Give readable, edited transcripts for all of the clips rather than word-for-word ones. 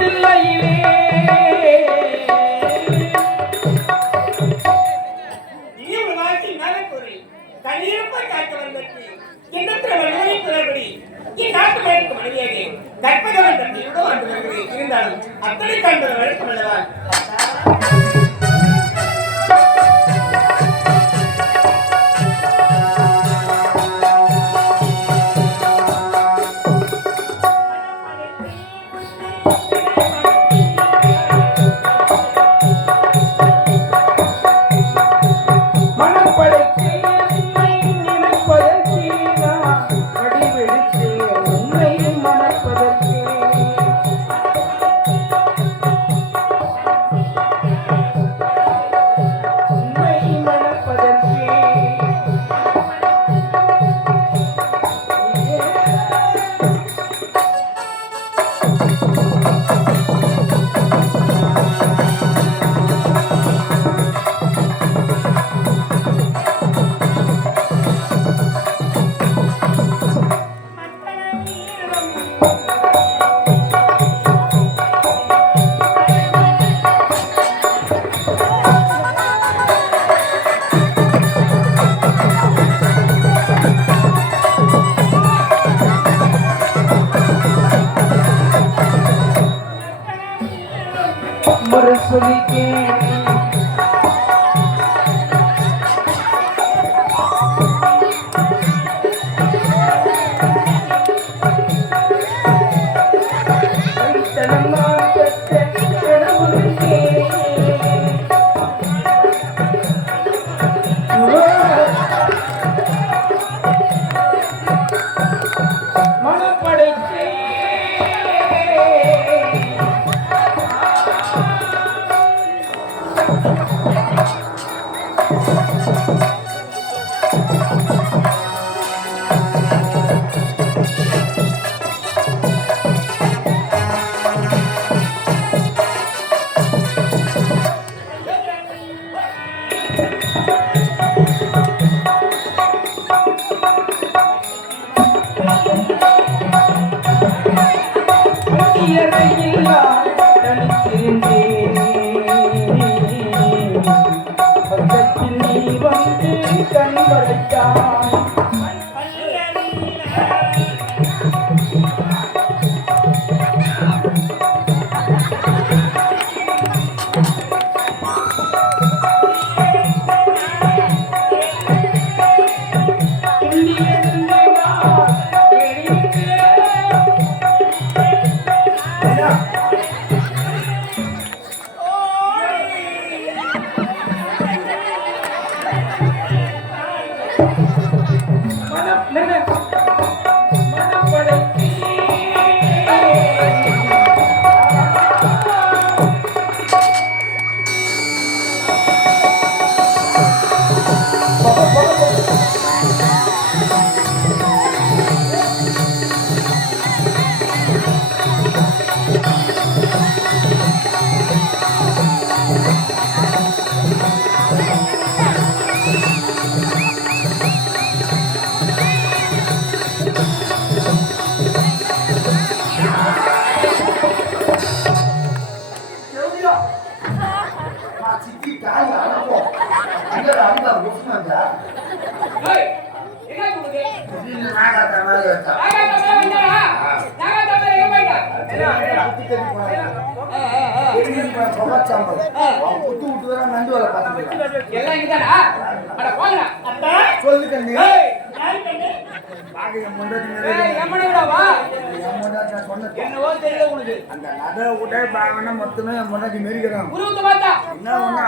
தில்லையிலே கண்ணீரப்பா காக்க வந்தற்கு எண்ணத்தில் வல்லமை பிறபடி என் நாட்டு மழைக்கு மனைவியாக கற்பகவன் தன்னையோடு வாழ்ந்து வருகிறேன். இருந்தாலும் அத்தனை காண்பது வழக்கம் அல்லவா?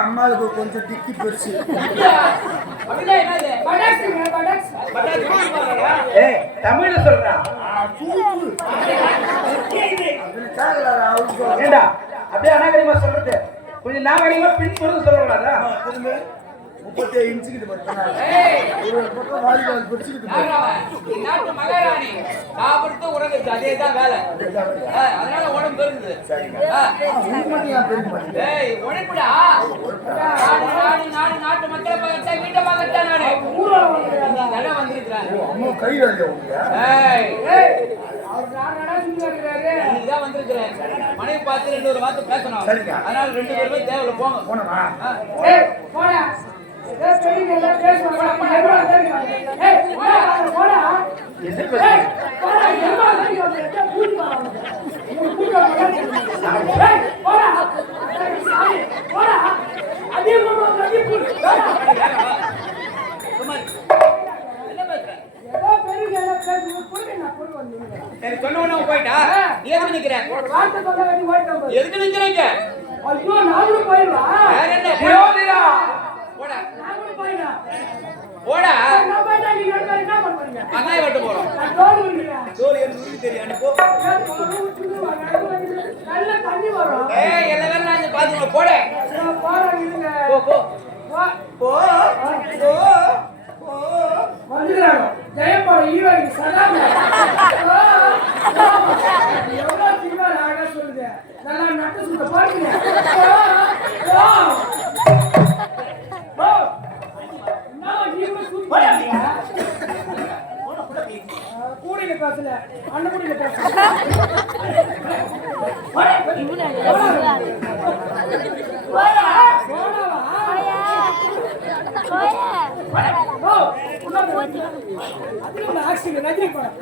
அம்மாளுக்கு கொஞ்சம் திக்கி பெருசு தமிழ்ல சொல்றான் அப்படியே அநாகரிகமா சொல்றது கொஞ்சம் நாகரிகமா பின் சொல்றது சொல்லக்கூடாதா? 37 இன்ச்சுக்கு நாட்டு மகாராணி சாப்பிட்டு உறங்குது, அதேதான் வேலை. அதனால உடம்பு பெருகுது. உழைப்புடா நாடு நாட்டு மக்களை பகத்தா வீட்டை பகத்தா நானு நல்லா வந்திருக்கிறேன். நீதான் வந்திருக்கிறேன். மனைவி பார்த்து 2 ஒரு வார்த்தை பேசணும். சரிங்க. அதனால 2 பேருமே தேவையில்ல போங்க. போனவா என்ன பேசுறீங்க? சும்மா இரு. என்ன பேசுற? சரி, சொன்ன உடனே அவன் போயிட்டா? நீ எதுக்கு நிக்கிற? எதுக்கு நிக்கிறீங்க? வேற என்ன? போடா. போடா. வெங்காயம் வெட்ட போறோம். சோறு எனக்கு உருவி தெரியும். அனுப்போ. ஏய், எல்லா வேலையும் நான் இங்க பாத்துக்கிறேன். போடா. போ, போ. போ. போ. வந்துக்கிறாங்க ஜெயப்பாடு ஈவாய்க்கு சலாம் எவ்வளோ சினிமா அழகா சொல்லுது நல்லா நட்டு சுத்த பாருங்க கூடையில பேசல அண்ணன் பேசல ரஜினி படம்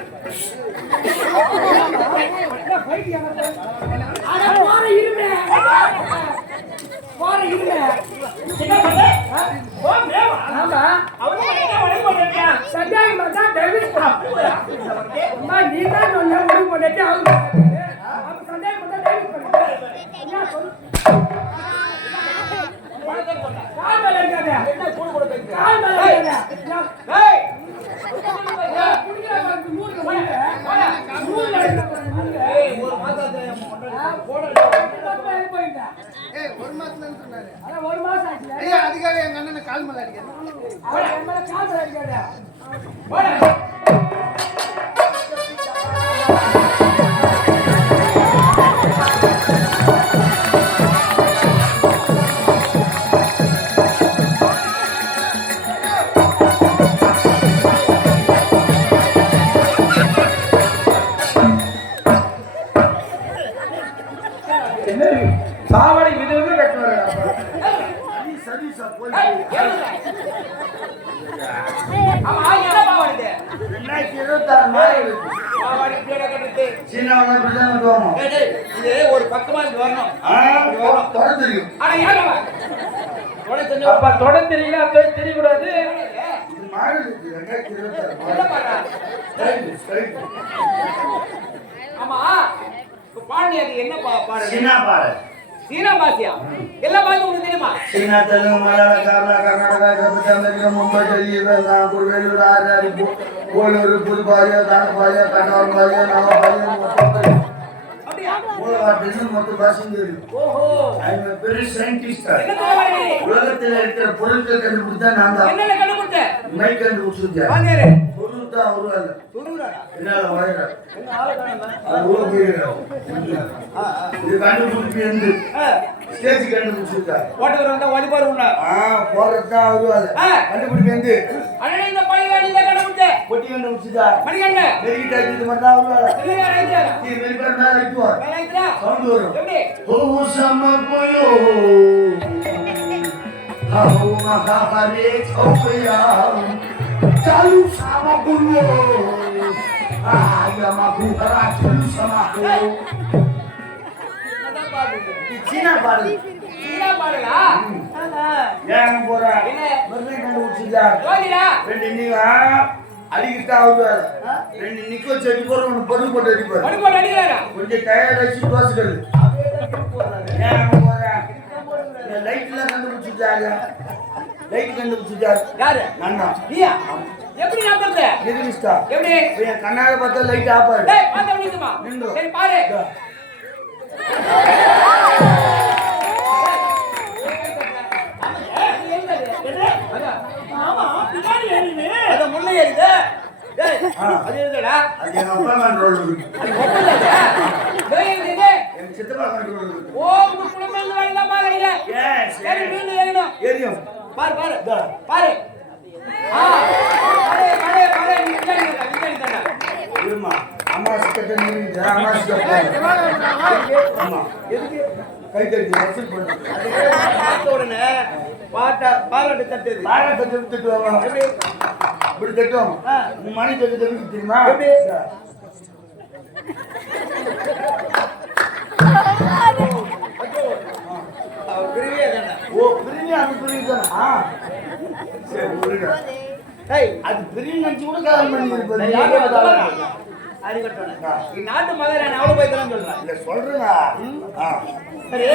ஒரு மாசம் ஆச்சு அதுக்காக எங்க அண்ணன் கால் மேல அடிக்கிறது சாவடி விதவே கட்டுவாரு. சதீஷா போய் ஆமா, என்ன பாவாடி? 2026 மாறி பாவாடி பேட கட்டுது. சீனாவுல பிரதம தோமோ டேய், இது ஒரு பக்கமா இங்க வரணும். தொட தெரியும் ஆனா ஏறவா? தொட தெரியும். அப்ப தொட தெரியல, அப்ப தெரிய கூடாது. இது மாறி இருக்கு 2026 என்ன பாடா? ஸ்ட்ரைட் ஆமா, இப்ப பாண்டி அது என்ன பாடு? சீனா பாரு சீனா பாசியா? எல்லா பாஷையும் உங்களுக்கு தெரியுமா? சீனா தெலுங்கு மலையாளம் கேரளா கர்நாடகா கல்கத்தா அமெரிக்கா மும்பை டெல்லி நாகூர் வேலூர் ஆராரி கோலூர் புதுப்பாளைய தானபாளைய கண்ணூர் பாளைய நவபாளைய மொத்தம் அப்படியா? மொத்த பாஷையும் தெரியும். ஓஹோ, I'm a very scientist. என்ன பாவாடி? உலகத்தில் இருக்கிற பொருட்கள் கண்டுபிடிச்சா நான் தான் என்னென்ன கண்டுபிடிச்ச? மைக் கண்டுபிடிச்சிருக்கேன். வாங்கேரு. பொருள் தான் உருவாங்க துருவுறாடா. என்னால வாயிரா என்ன ஆளு காணோமா? அது உள்ள போயிடுறேன். இது கண்டுபிடிச்சி வந்து ஸ்டேஜ் கண்டுபிடிச்சிருக்கா ஓட்டவர் வந்தா வழிபாடு உண்டா? போறதுதான் வருவாங்க கண்டுபிடிச்சி வந்து அண்ணே, இந்த பையன் நீ தான் கண்டுபிடிச்ச. பொட்டி கண்டுபிடிச்சிதா மணிகண்ட நெருங்கிட்டா இது மட்டும் தான் வருவாங்க இல்லையா ரைட்டா? இது வெளிப்பாடு மேல வைக்குவார் வேலை ஆயிடுச்சா? சவுண்ட் வரும் எப்படி? ஓ சம போயோ ஹோ மகாஹரே சௌபயா चालू sama pulo ayam aku terakhir sama aku என்னடா பாடுது? Cina பாடு சீனா பாடுடா. ஏன் போறா என்ன? மறுபடி கண்டுபிடிச்சிருக்கா யோகிடா. ரெண்டு நீங்க அடிக்கிட்டா ஆகுவாரு ரெண்டு நிக்க செடி போற ஒன்று பொருள் போட்டு அடிப்பாரு வழிபாடு அடிக்கிறாரா? கொஞ்சம் டயர்ட் ஆச்சு தோசுகள் ஏன் போறா லைட்ல கண்டுபிடிச்சிருக்காங்க லைட் கண்டுபிடிச்சிருக்காரு யாரு? நன்னா நீயா? எப்படி நம்புறது? எதிரிஸ்டா எப்படி? என் கண்ணால பார்த்தா லைட் ஆஃப் ஆயிடும் டேய், பாத்து நிக்குமா? நின்று. சரி பாரு. ஆமா பின்னாடி ஏறினே அத முன்ன ஏறுது. டேய், அது ஏறுதுடா. அது என் அப்பா கண்ட்ரோல் இருக்கு அது ஒப்பந்தா? டேய், இது என் சித்தப்பா கண்ட்ரோல் இருக்கு ஓ, உங்க குடும்பத்துல வரலாம் பாக்குறீங்க. Yes, சரி, yes. நீங்க ஏறணும். ஏரியும் பாரு பாரு. பாரு. பாரு பாரு பாரு, நீ இங்க நிக்கடா. இருமா அமாவாசை கட்ட நீங்க அமாவாசை ஆமா எதுக்கு கை தட்டி வசூல் பண்ணுறது பார்த்த உடனே பாராட்டு தட்டுது. பாராட்ட தட்டுவாங்க எப்படி? இப்படி தட்டுவாங்க உங்க மணி தட்டு தட்டு தெரியுமா எப்படி? அவர் பிரிவே தானே. ஓ பிரிஞ்சு அது பிரிஞ்சு தானா சரி விடுங்க டேய், அது பிரிஞ்சு நினச்சி கூட காலம் பண்ணி இருப்பது நான் யாரை பார்த்தாலும் அறிகட்டோனே. நீ நாட்டு மகாராணி அவ்வளவு போய் தான் சொல்றேன். இல்லை சொல்றேங்க சரி,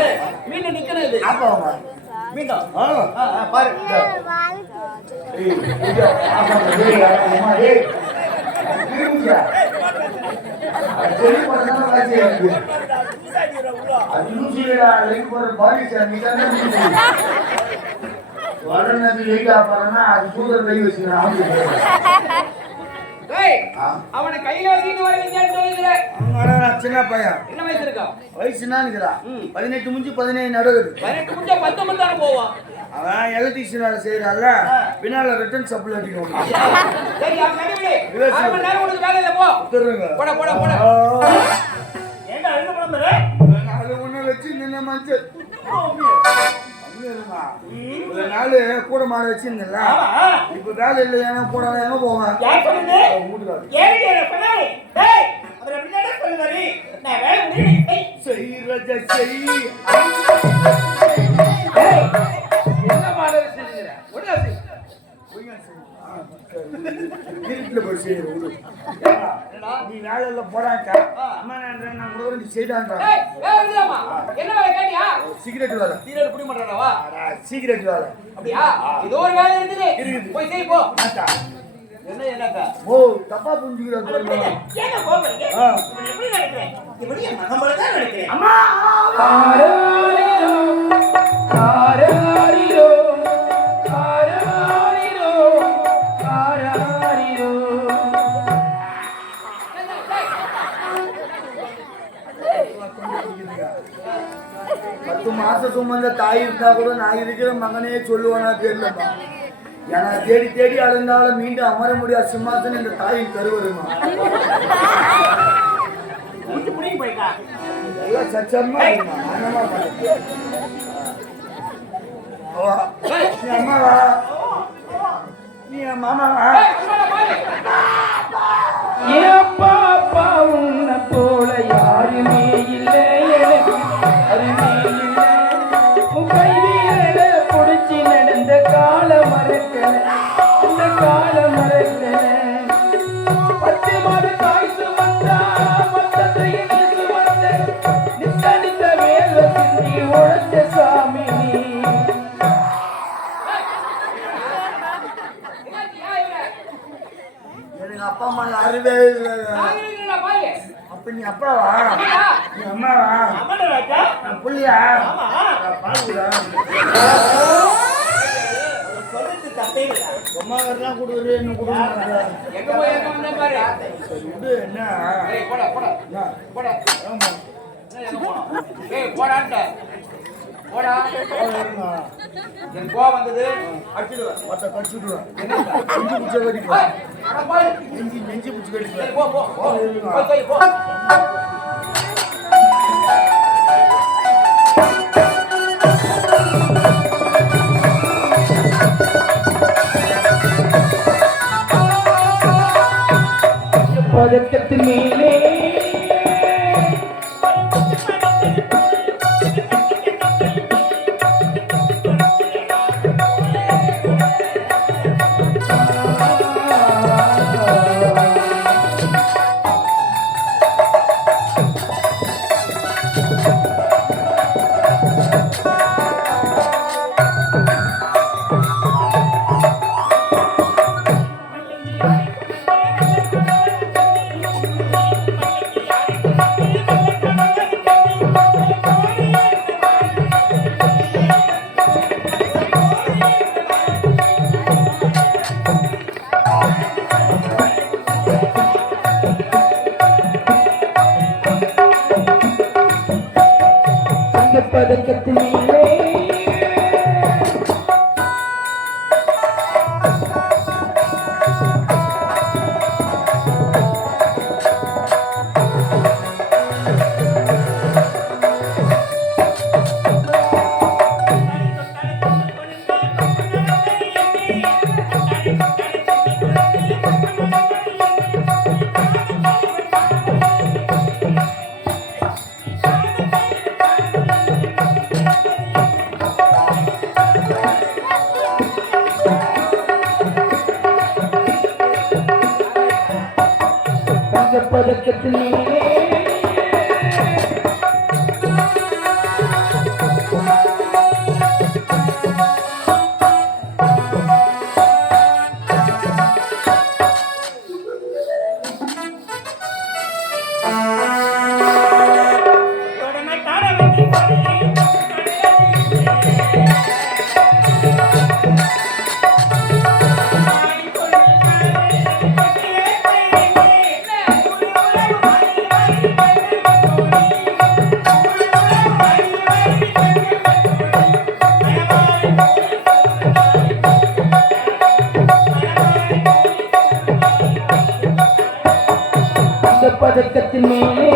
மீண்டும் நிக்கணும் இது. ஆப்பாங்க மீண்டும் ஆ பாரு. ஏய் ஐயா ஆப்பாங்க ஏய் அம்மா ஏய் திரும்பியா சரி பண்ணா வாசி இருக்கு அது லூசிடா லைக் போற பாடி சார் நீ தான வரனது லைக் ஆப்பறனா அது சூதர் லைக் வச்சிரான் டேய், அவனை கையில வச்சிட்டு வரீங்கன்னு சொல்லுற. அவனா சின்ன பையன் என்ன வயசு இருக்கா? வயசுனா நிக்கிறா 18 முடிஞ்சு 17 நடக்குது 18 முடிஞ்சா 19 தான போவான். அவன் எலக்ட்ரிஷியனால செய்யறான்ல பின்னால ரிட்டர்ன் சப்ளை அடிக்கணும் சரி, அவன் நடுவுல 1/2 மணி நேரம் உனக்கு வேலை இல்ல, போ. உத்தரங்க போடா. ஏண்டா அழுத பழம்புற? அது ஒண்ணு வச்சு நின்ன மஞ்சள் ஒரு நாள் கூட மாற வச்சிருந்தல இப்ப வேலை இல்லையா கூட எங்க போவேன் யார் சொன்னது? ஏன்டி என்ன சொன்னாரு? டேய், அவர் அப்படியே சொல்லுவாரு. நான் வேலை முடியல. செய் ரஜா செய் டேய், என்ன மாதிரி செஞ்சுற? ஒண்ணா செய். வீட்டுல போய் செய்யற நீ வேலையில போறாங்க அம்மா நான் கூட நீ செய்தான்றா டேய், வேலை இல்லம்மா. என்ன வேலை கேட்டியா? சிகரெட் வேலை சீரட் குடி மாட்டறடா. சிகரெட் வேலை அப்படியா? ஏதோ ஒரு வேலை இருக்குது. போய் செய் போ. ஆட்டா என்னக்கா? ஓ தப்பா புரிஞ்சுக்கிறாங்க ஏன்டா கோபப்படுறீங்க? இவன் எப்படி நினைக்கிறேன்? இவன் என் மகன் போல தான் நினைக்கிறேன். அம்மா பத்து மாசம் சுமந்த தாய் இருந்தா கூட நான் இருக்கிற மகனே சொல்லுவானா தெரியலம்மா ஏன்னா தேடி தேடி அழுந்தாலும் மீண்டும் அமர முடியாத சிம்மாசனம் இந்த தாயின் கருவருமா ஊத்தி புடிங்கி போயிட்டா. எல்லாம் சச்சமா இருக்குமா அண்ணமா பாருங்க நீ அம்மாவா நீ மாமாவா என் பாப்பா உன்னை போல யாருமே இல்லை எனக்கு அருமே இல்லை உன் கை வீரல புடிச்சு நடந்த கால மறக்கல இந்த கால மறக்கல 10 மாத தாய் சுமந்தா மொத்தத்தையும் நீ சுமந்த நித்த வேலை செஞ்சு உழைச்ச சாமி நீ எனக்கு அப்பா அம்மா யாருமே இல்லை நான் இருக்கேன்டா பாரு. அப்ப நீ அப்பாவா நீ அம்மாவா ஆமாடா ராஜா. நான் புள்ளியா ஆமா. நான் பாலுடா சொல்றது தப்பே இல்ல. அம்மா வரலாம் கொடுக்குறது என்ன கொடுக்குறாங்க எங்க போய் எங்க வந்தா பாரு. சரி விடு என்ன ஏய், போடா. என்ன? போடா. ஆமா என்ன எங்க போனோம்? ஏய், போடான்ட்ட. போடா. இருங்க. எனக்கு கோவம் வந்தது, அடிச்சிடுவேன். மொத்த கடிச்சுடுவேன் என்ன? நெஞ்சு பிடிச்ச ஏய், கடிப்பேன் அட பாரு. நெஞ்சு பிடிச்சி சரி, கடிப்பேன் போ. போய் போய் போ. பதக்கத்து மேலே பதக்கத்து மேலே மரத்தின் மேலே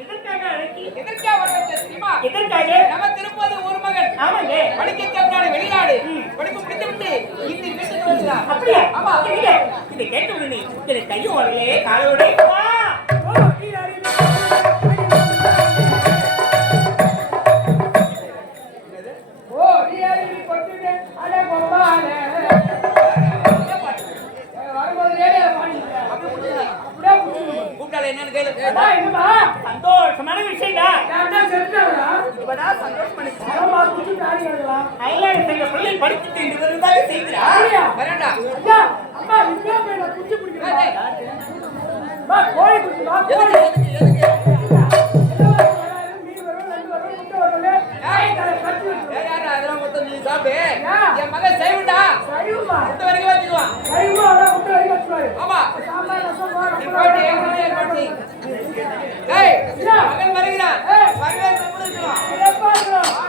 எதற்காக அழைக்கி? எதற்காக வரவேற்ற தெரியுமா? எதற்காக? நம்ம திருப்பதி ஊர் மகன் ஆமாங்க. படிக்க சென்றாடு வெளிநாடு படிப்பு முடித்துவிட்டு இந்த வீட்டுக்கு வருகிறார். அப்படியா? ஆமா. எங்க? இதை கேட்ட உடனே எனக்கு கையும் உடலே காலோட வா. ஓ நீ அறிவி கொட்டுங்க அட பொம்மானே வரும்போது ரேடியோ பாடிங்க அப்படியே முடிஞ்சுதா? அப்படியே புடிச்சு கூப்பிட்டாலே என்னன்னு கையில அடா இதுமா சந்தோஷமான விஷயம்டா. யாரா செத்துறா இப்பதான் சந்தோஷம் பண்ணிச்சு. அம்மா புடிச்சு தாடிங்களா அயல்நாடு சென்ற பிள்ளை படிச்சுட்டு இந்த விருந்தாக செய்கிறார். சரியா வரேன்டா. ஐயா அம்மா வித்யா பேன புடிச்சு பிடிக்கிறா பா கோழி குட்டி வா கோழி ஏய், யாரா அதெல்லாம் மொத்தம் நீ சாப்பிடு. என் மகன் செய்வண்டா. முட்டை வரைக்கும் வச்சுக்குவான். ஆமா. நீ போட்டு எங்க ஏற்பாடு செய். ஏய், மகன் வருகிறான். வரவேற்பு கொடுக்கலாம்.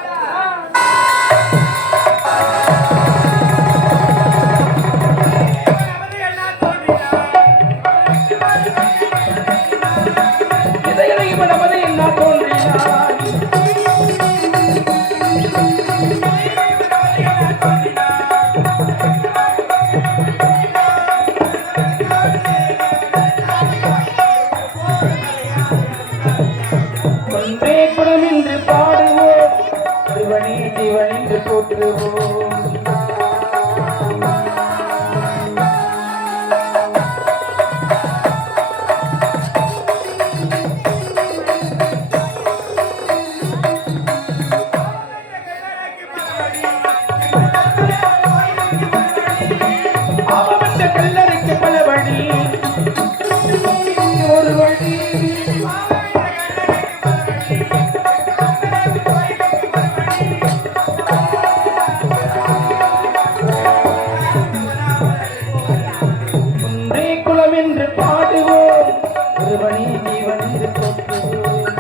ஒன்றே குலம் என்று பாடுவோம் சிவனே சிவன் என்று போற்றுவோம் அவமற்ற கல்லறைக்கு பல வழி ஒரு வழி ஒன்றே குலம் என்று பாடுவோம் ஒருவனே ஜீவன் என்று போற்றுவோம்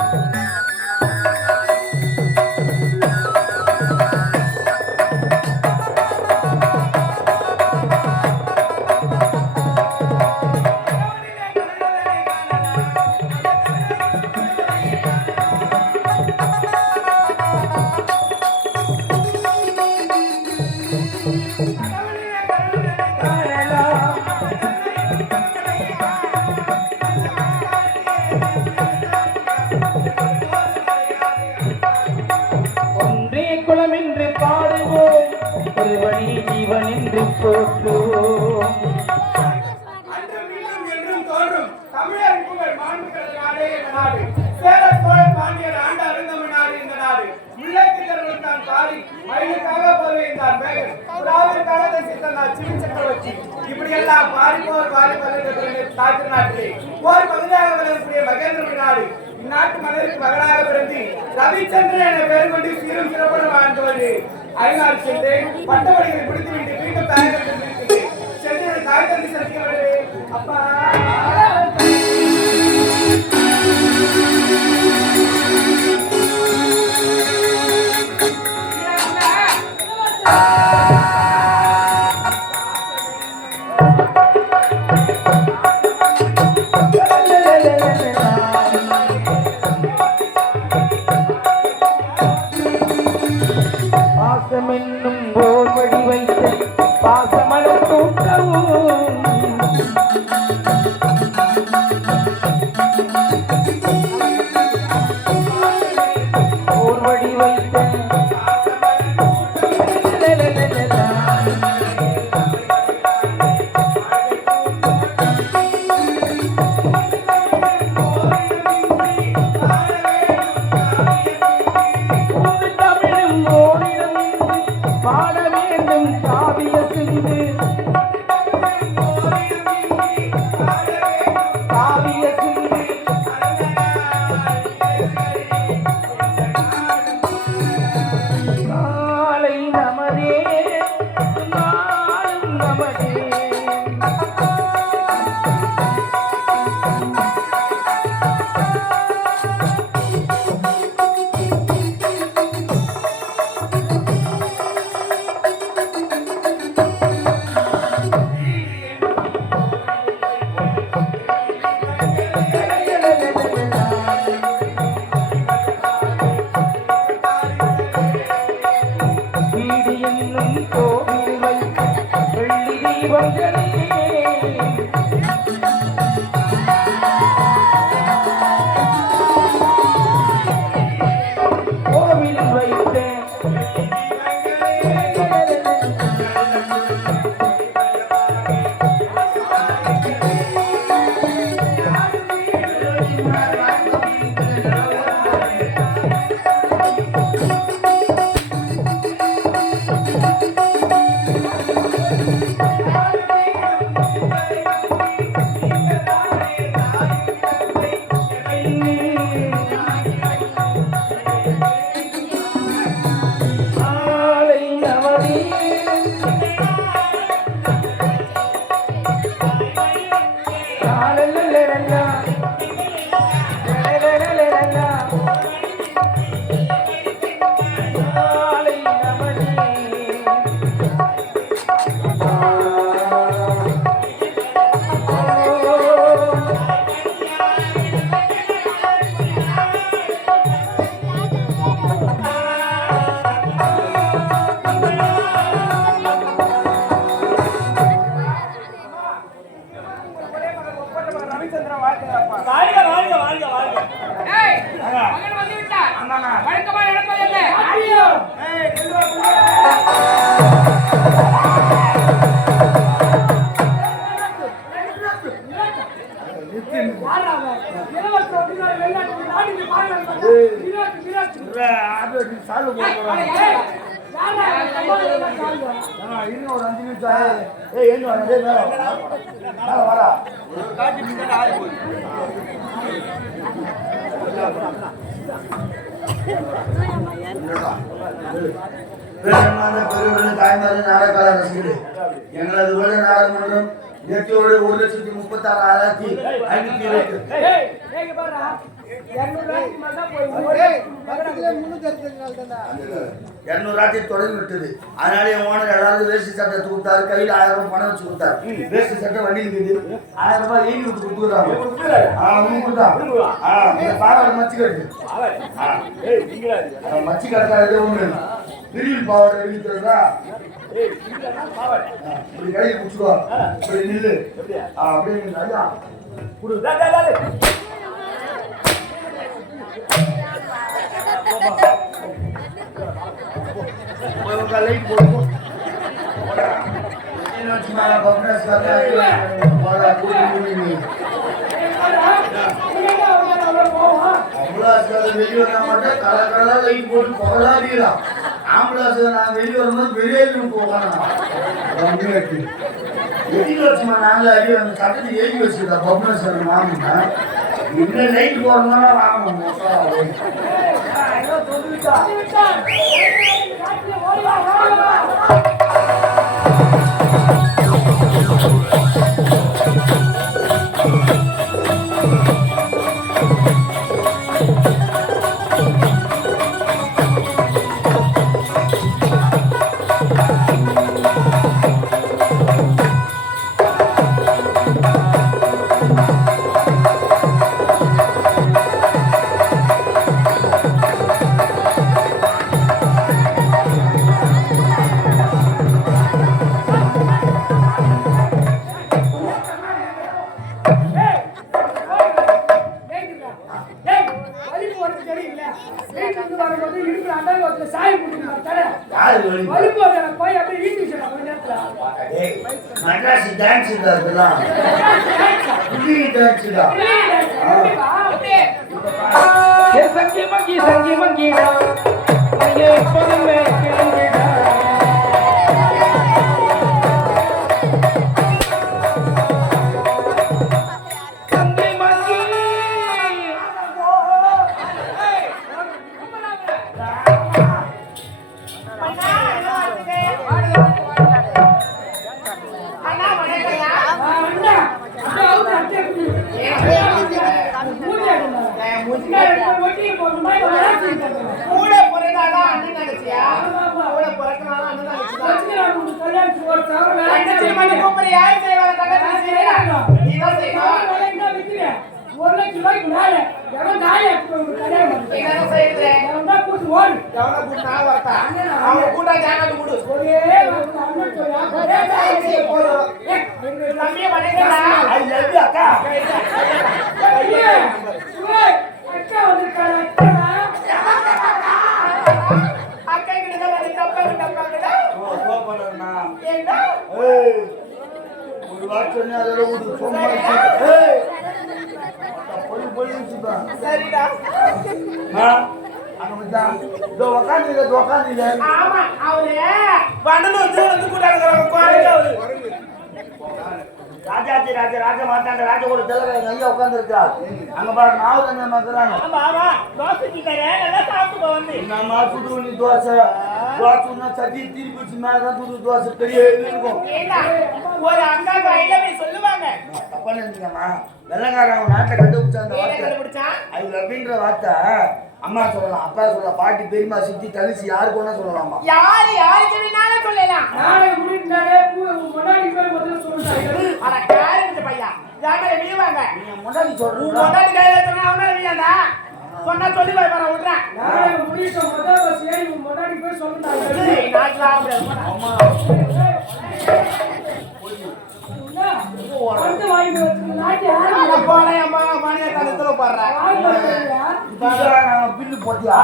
ஒன்றே குலம் என்று பாடுவோம் ஒருவனே ஜீவன் என்று போற்றுவோம் அன்றும் இன்றும் என்றும் தோன்றும் தமிழர் புகழ் மாண்புகள் நாடே இந்த நாடு. சேர சோழ பாண்டியர் ஆண்ட அருந்தமிழ் நாடு இந்த நாடு. முல்லைக்கு தருவன் தான் காரி, மயிலுக்காக பருவேன் தான் மேகன், புறாவிற்காக தரிசித்தான் நான் சிவன் சக்கரவர்த்தி. இப்படியெல்லாம் பாரிப்போர் வாரி பல்லுகிற தாக்கு நாட்டிலே போர் பகுதியாக விளங்கக்கூடிய மகேந்திரமணி நாடு. இந்நாட்டு மன்னருக்கு மகனாக பிறந்து ரவிச்சந்திரன் என பெயர் கொண்டு சீரும் சிறப்புடன் வாழ்ந்தவர். அயல்நாடு சென்று பட்டவடிகளை பிடித்துவிட்டு மீண்டும் தாயகத்தில் இருக்கிறேன். சென்று தாய் தந்தை சந்திக்கிறது. அப்பா பாசம் என்னும் போர் வழி வைத்த பாசமலர் தூக்கவும் போர் வழி வைத்த தமிழும் ஓரிடம் பாட வேண்டும் காவிய சிந்து காவிய சிந்து நாளை நமதே நாளும் நமதே நாளை நமனே ரவிச்சந்திரன் வாழ்க்கையப்பா. வாழ்க வாழ்க வாழ்க வாழ்க. ஏய் மகன் வந்து விட்டார். ஆமாண்ணா. வழக்கமா நடப்பது என்ன? ஏய், நில்லு, நில்லு. தாய்மாரி நாடகால ரசிகர்களே, எங்களது உலக நாடகமன்றம் இயற்கையோடு 1,36,520 200 தொடங்கி விட்டது. அதனால என் ஓனர் எல்லாரும் வேஷ்டி சட்டை கொடுத்தாரு. கையில் 1000 ரூபாய் பணம் வச்சு கொடுத்தாரு. வேஷ்டி சட்டை வண்டியில் இருக்குது. 1000 ரூபாய் ஏங்கி விட்டு கொடுத்துருக்காங்க. பாவாடை மச்சி கட்டு மச்சி கட்டாது ஒண்ணு பிரிவில் பாவாடை எழுதிக்கிறதா இப்படி கையில் குடிச்சுக்கோ. இப்படி நில்லு அப்படியே ஐயா குடு. லைட் போடுவோம். வெளியே வர மாட்டேன். கலர் லைட் போட்டு புகழாடிக்கலாம். ஆம்புலான்ஸ் நான் வெளியே வரும்போது வெளியே போகணும். எதிர்த்து வச்சுமா நாங்கள் அடி அந்த சட்டத்தை எழுதி வச்சுக்கிட்டோம். பப்னேஸ்வரர் வாங்கினா இன்னும் லைட் போடணும்னா வாங்கணும். மெட்ராஸ் டான்ஸ் இதெல்லாம் சங்கி மங்கிடா எப்போதுமே கிளம்பிடா சங்கி மங்கி ராஜாஜி ராஜா மாட்டாண்ட ராஜா கூட தெரியல ஐயா உட்கார்ந்து இருக்காரு. அங்க பாரு நாவல் மக்கறாங்க. நம்ம சுடு நீ தோசை தோசைன்னா சட்டி திருப்பி மேலதான் சுடு தோசை பெரிய இருக்கும். ஒரு அண்ணா கையில சொல்லுவாங்க தப்பா நினைச்சீங்கம்மா. வெள்ளக்காரன் நாட்டை கண்டுபிடிச்சா அந்த வார்த்தை ஐ லவ்ன்ற வார்த்தை அம்மா சொல்லலாம், அப்பா சொல்லலாம், பாட்டி, பெரியம்மா, சித்தி, தங்கச்சி யாருக்கு வேணா சொல்லலாமா? யாருக்கு வேணாலும் சொல்லலாம். நாளைக்கு முடிந்தாலே முன்னாடி போய் முதல்ல சொல்லிட்டாங்க. அட காரிட்ட பையா யாரை வீவாங்க நீங்க முன்னாடி உன் சொல்றீங்களா? முன்னாடி கையில சொன்னா அவனால வீயாண்டா சொன்னா சொல்லி போய் வர விடுறேன். நாளைக்கு முடிக்க முதல் பஸ் ஏறி முன்னாடி போய் சொல்லிட்டாங்க. நாட்டுல ஆம்பளை அம்மா வந்து வாங்கி நாட்டி யாரு போறேன் அம்மா மணியை கழுத்துல போடுறேன். இப்பதான் நாங்க பில்லு போட்டியா?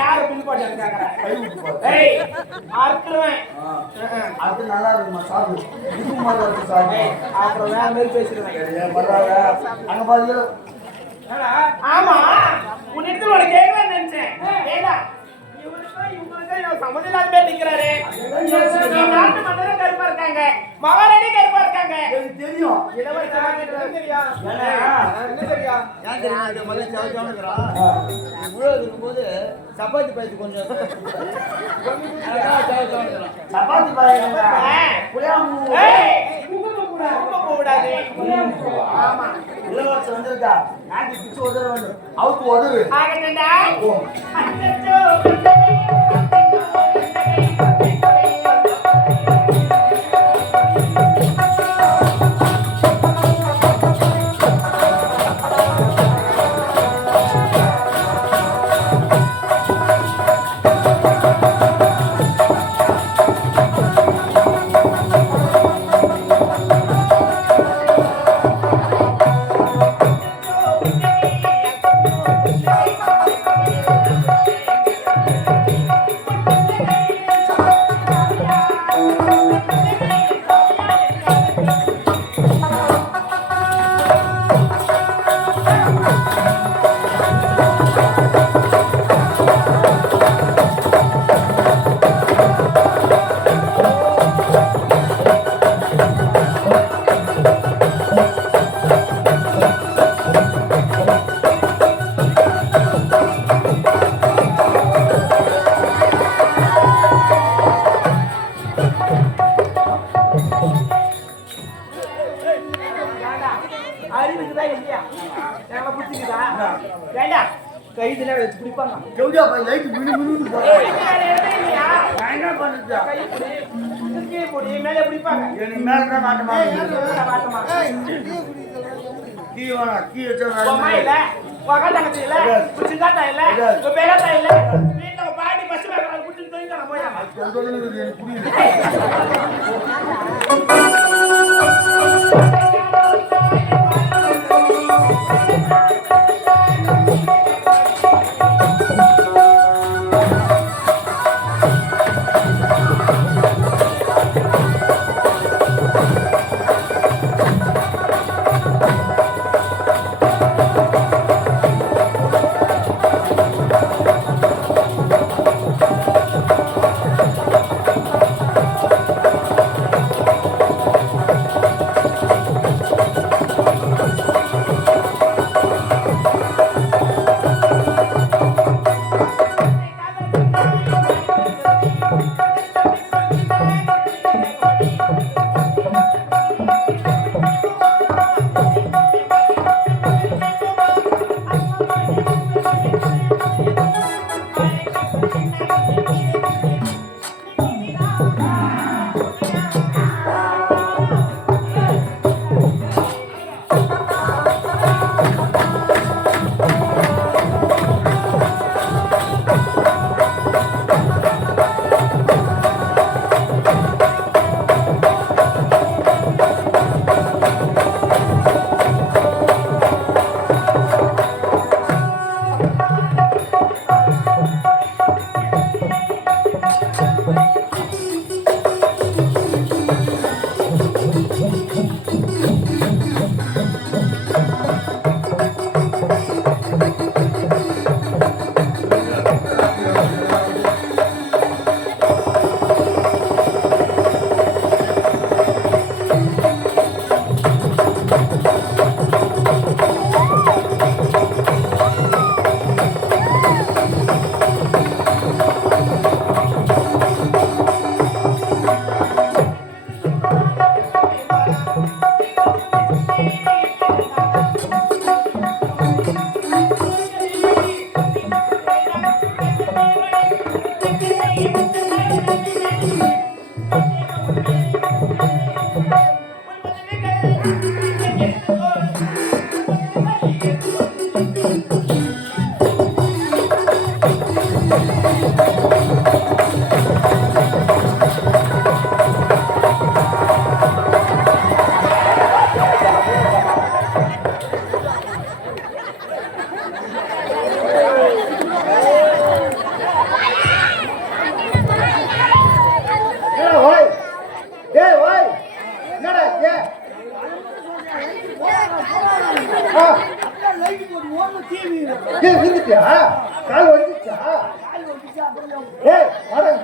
யாரு பில் போட்டு இருக்காங்க? கை விட்டு போடு. ஏய் அறுத்துருவேன். அது நல்லா இருக்குமா சாப்பிடு. இது மாதிரி இருக்கு சாப்பிடு. அப்புறம் வேற மாதிரி பேசிடுவேன். ஏன் பரவாயில்ல? அங்க பாருங்க. ஆமா உன் இடத்துல உனக்கு கேட்கலாம்னு நினைச்சேன். ஏடா இவங்களுக்கு இவன் சம்மதில்லாத பேர் நிக்கிறாரு. நாட்டு மன்னரும் கருப்பா இருக்காங்க, மகாராணி கருப்பா இருக்காங்க. எனக்கு தெரியும். இளவரசர் தெரியா? என்ன தெரியா? ஏன் தெரியுமா இது முதல்ல சவச்சாம இருக்கிறான் உழவு இருக்கும்போது சப்பாத்தி பயிற்சி கொஞ்சம் சவச்சாம இருக்கிறான் சப்பாத்தி பாருங்க. புளியாம்பூ. ஏய், குங்குமம் கூட ரொம்ப போடாதே. ஆமா இளவரசர் வந்திருக்கா. நாட்டி பிச்சு உதற வேண்டும். அவுத்து உதறு. ஆகட்டா. ஓ. அச்சச்சோ. அறிவுக்குதா இல்லையா? எங்களை புடிச்சுக்குதா? வேண்டாம். கைதுல வச்சு பிடிப்பாங்க. கவுடியா பாய் லைட் மினு மினுன்னு போறா. வேற இடமே இல்லையா? நான் என்ன பண்ணுறது? கை பிடி, கீழே பிடி, மேலே பிடிப்பாங்க. எனக்கு மேல தான் மாட்டமா. மாட்டமா. கீ வேணா. கீ வச்சா பொம்மை இல்ல, உங்க தங்கச்சி இல்ல, உன் சித்தாத்தா இல்ல, உன் பேரத்தா இல்ல, வீட்டுல உன் பாட்டி பஸ் வாங்குறாங்க, குடிச்சிட்டு தூங்கிட்டாங்க போயா. எனக்கு புரியுது.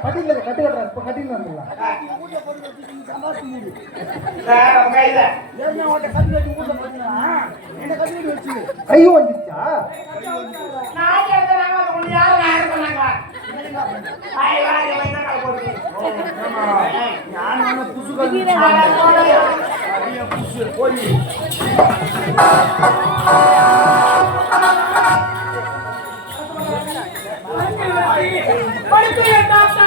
பட்டியல கட்டு கட்டுறேன் இப்ப கட்டின்னு வந்துடலாம் சார், நம்ம கையில. ஏன்னா உன்கிட்ட கட்டு கட்டி ஊர்ல பார்த்தீங்கன்னா என்ன கட்டு கட்டி வச்சு கையும் வந்துச்சா நான் கேட்கறாங்க, அது ஒண்ணு யாரு நான் யாரு சொன்னாங்களா? ஐய், வா, இவன் என்ன கால் போடுது? நான் புசு கட்டி புசு போய் படுக்கைய தாத்தா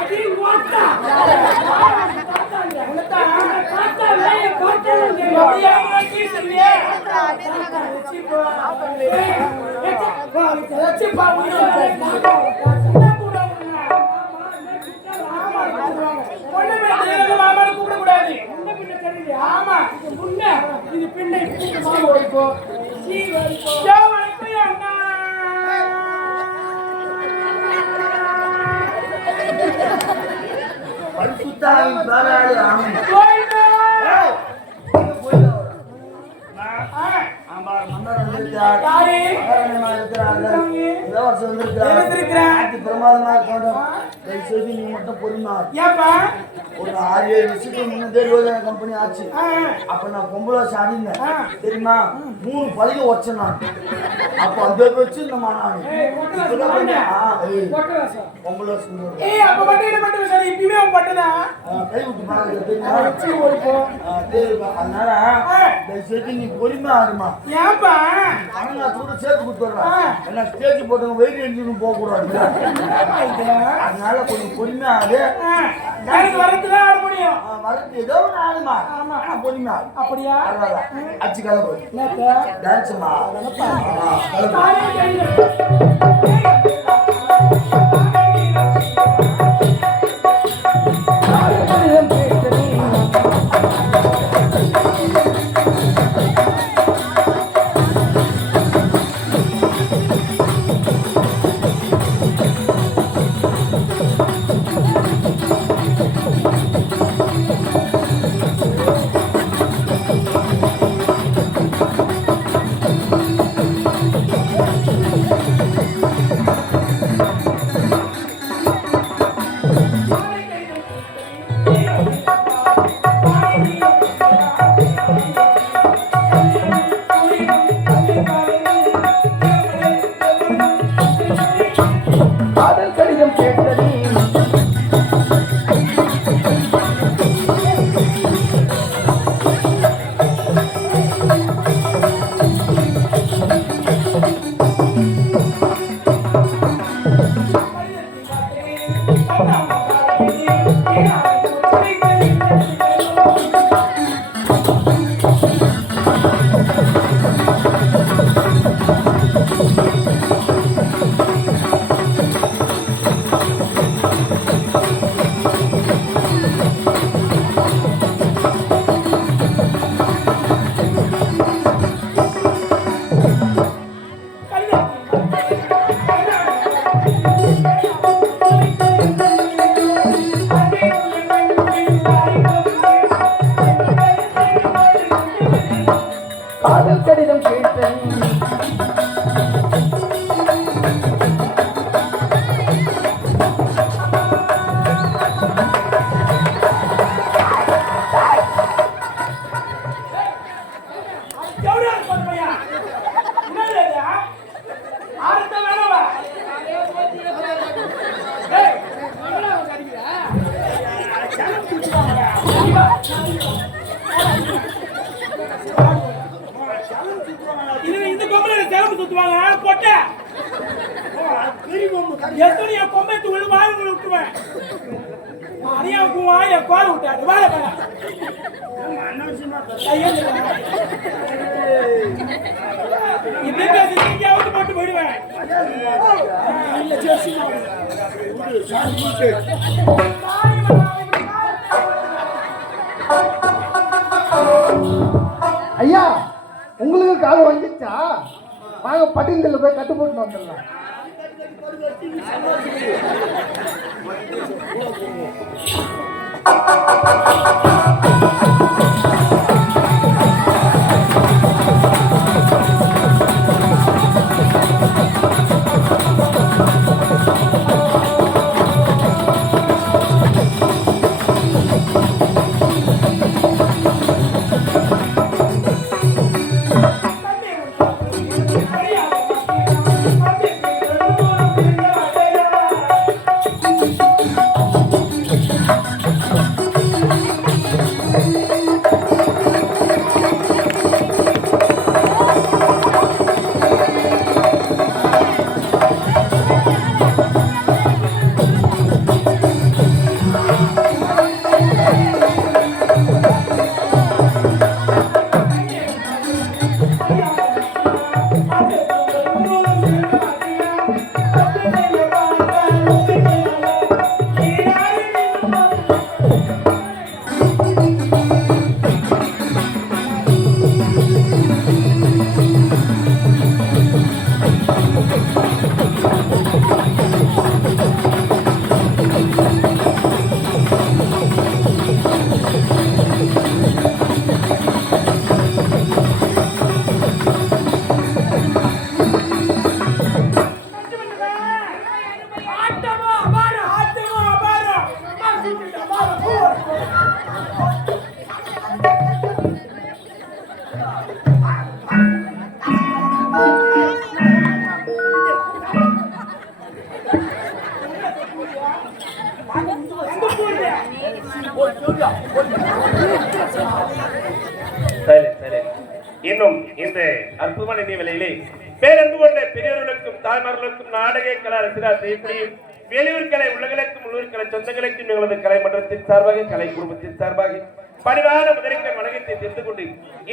அடி ஓட்டா தாத்தா வேய காட்டணும் அப்படியே கீழ்றியே வச்சிப்பா மாமான்னு கூப்பிடக்கூடாது. ஆமா முன்ன இது பின்ன மாமா இருக்கும் சீ வரைக்கும் யோ, வணக்கம் அண்ணா. பரிசுத்தாவின் பேராளி ஆமென் போயிட்டு. ஆமா மன்னர் வந்திருக்கிறார் யாரு? மகாராணியம்மா இருக்கிறார்கள் இளவரசர் வந்திருக்கிறார் வந்திருக்கிறார். ஆட்சி பிரமாதமா இருக்கட்டும் தயவு செய்து நீ மட்டும் பொறுமையா ஏப்பா? ஒரு 6-7 வருஷத்துக்கு முன்னே ரோஜனா கம்பெனி ஆச்சு அப்ப நான் பொம்பளை சாடினேன் தெரியுமா 3 பழகி வச்சேன் நான் அப்ப அதை வச்சு இந்த மாநாடு பொம்பளை சுந்தரம் ஏய், அப்ப மட்டும் என்ன பண்ணுவ சார்? இப்பயுமே அவன் பட்டுதான். கை விட்டு பாருங்க தெரியுமா அதனால தயவு செய்து நீ பொறுமையா ஆடுமா ஏப்பா? பணம் நான் கூட சேர்த்து கொடுத்துட்றேன் ஏன்னா ஸ்டேஜ் போட்டவங்க வெயிட் எழுதிட்டு போக கூடாது அதனால கொஞ்சம் பொறுமையா ஆடு எனக்கு வரத்துதான் ஆட முடியும். வரது ஏதோ ஒன்று ஆடுமா ஆனா பொறுமையா ஆடு அப்படியா? பரவாயில்ல அச்சு கலப்பு என்னப்பா? டான்ஸ்மா காலையில கையில. இந்த பொம்பளை கிளம்பி சுத்துவாங்க பொட்ட எத்தனை என் பொம்பை தூள் வாங்கி விட்டுருவேன் அணியாவுக்கும் வாய கோல விட்டாரு வாழ வேணா இப்படி பேசி எங்கேயாவது போட்டு போயிடுவேன் இல்ல ஜெர்சி ஐயா உங்களுக்கு காலை வந்துச்சா வாங்க பட்டியலில் போய் கட்டு போட்டு வந்துடலாம் எங்க போறது? சரி சரி. இன்னும் இந்த அற்புதமான நினைவலையிலே பேரன்பு கொண்ட பெரியவர்களுக்கும் தாய்மார்களுக்கும் நாடக கலா ரசிகர் செய்யக்கூடிய வெளியூர் கலை உள்ளங்களுக்கும் உள்ளூர் கலை சொந்தங்களுக்கும் எங்களது கலை மன்றத்தின் சார்பாக கலை குடும்பத்தின் சார்பாக பணிவான முதலிக்க வணக்கத்தை தெரிந்து கொண்டு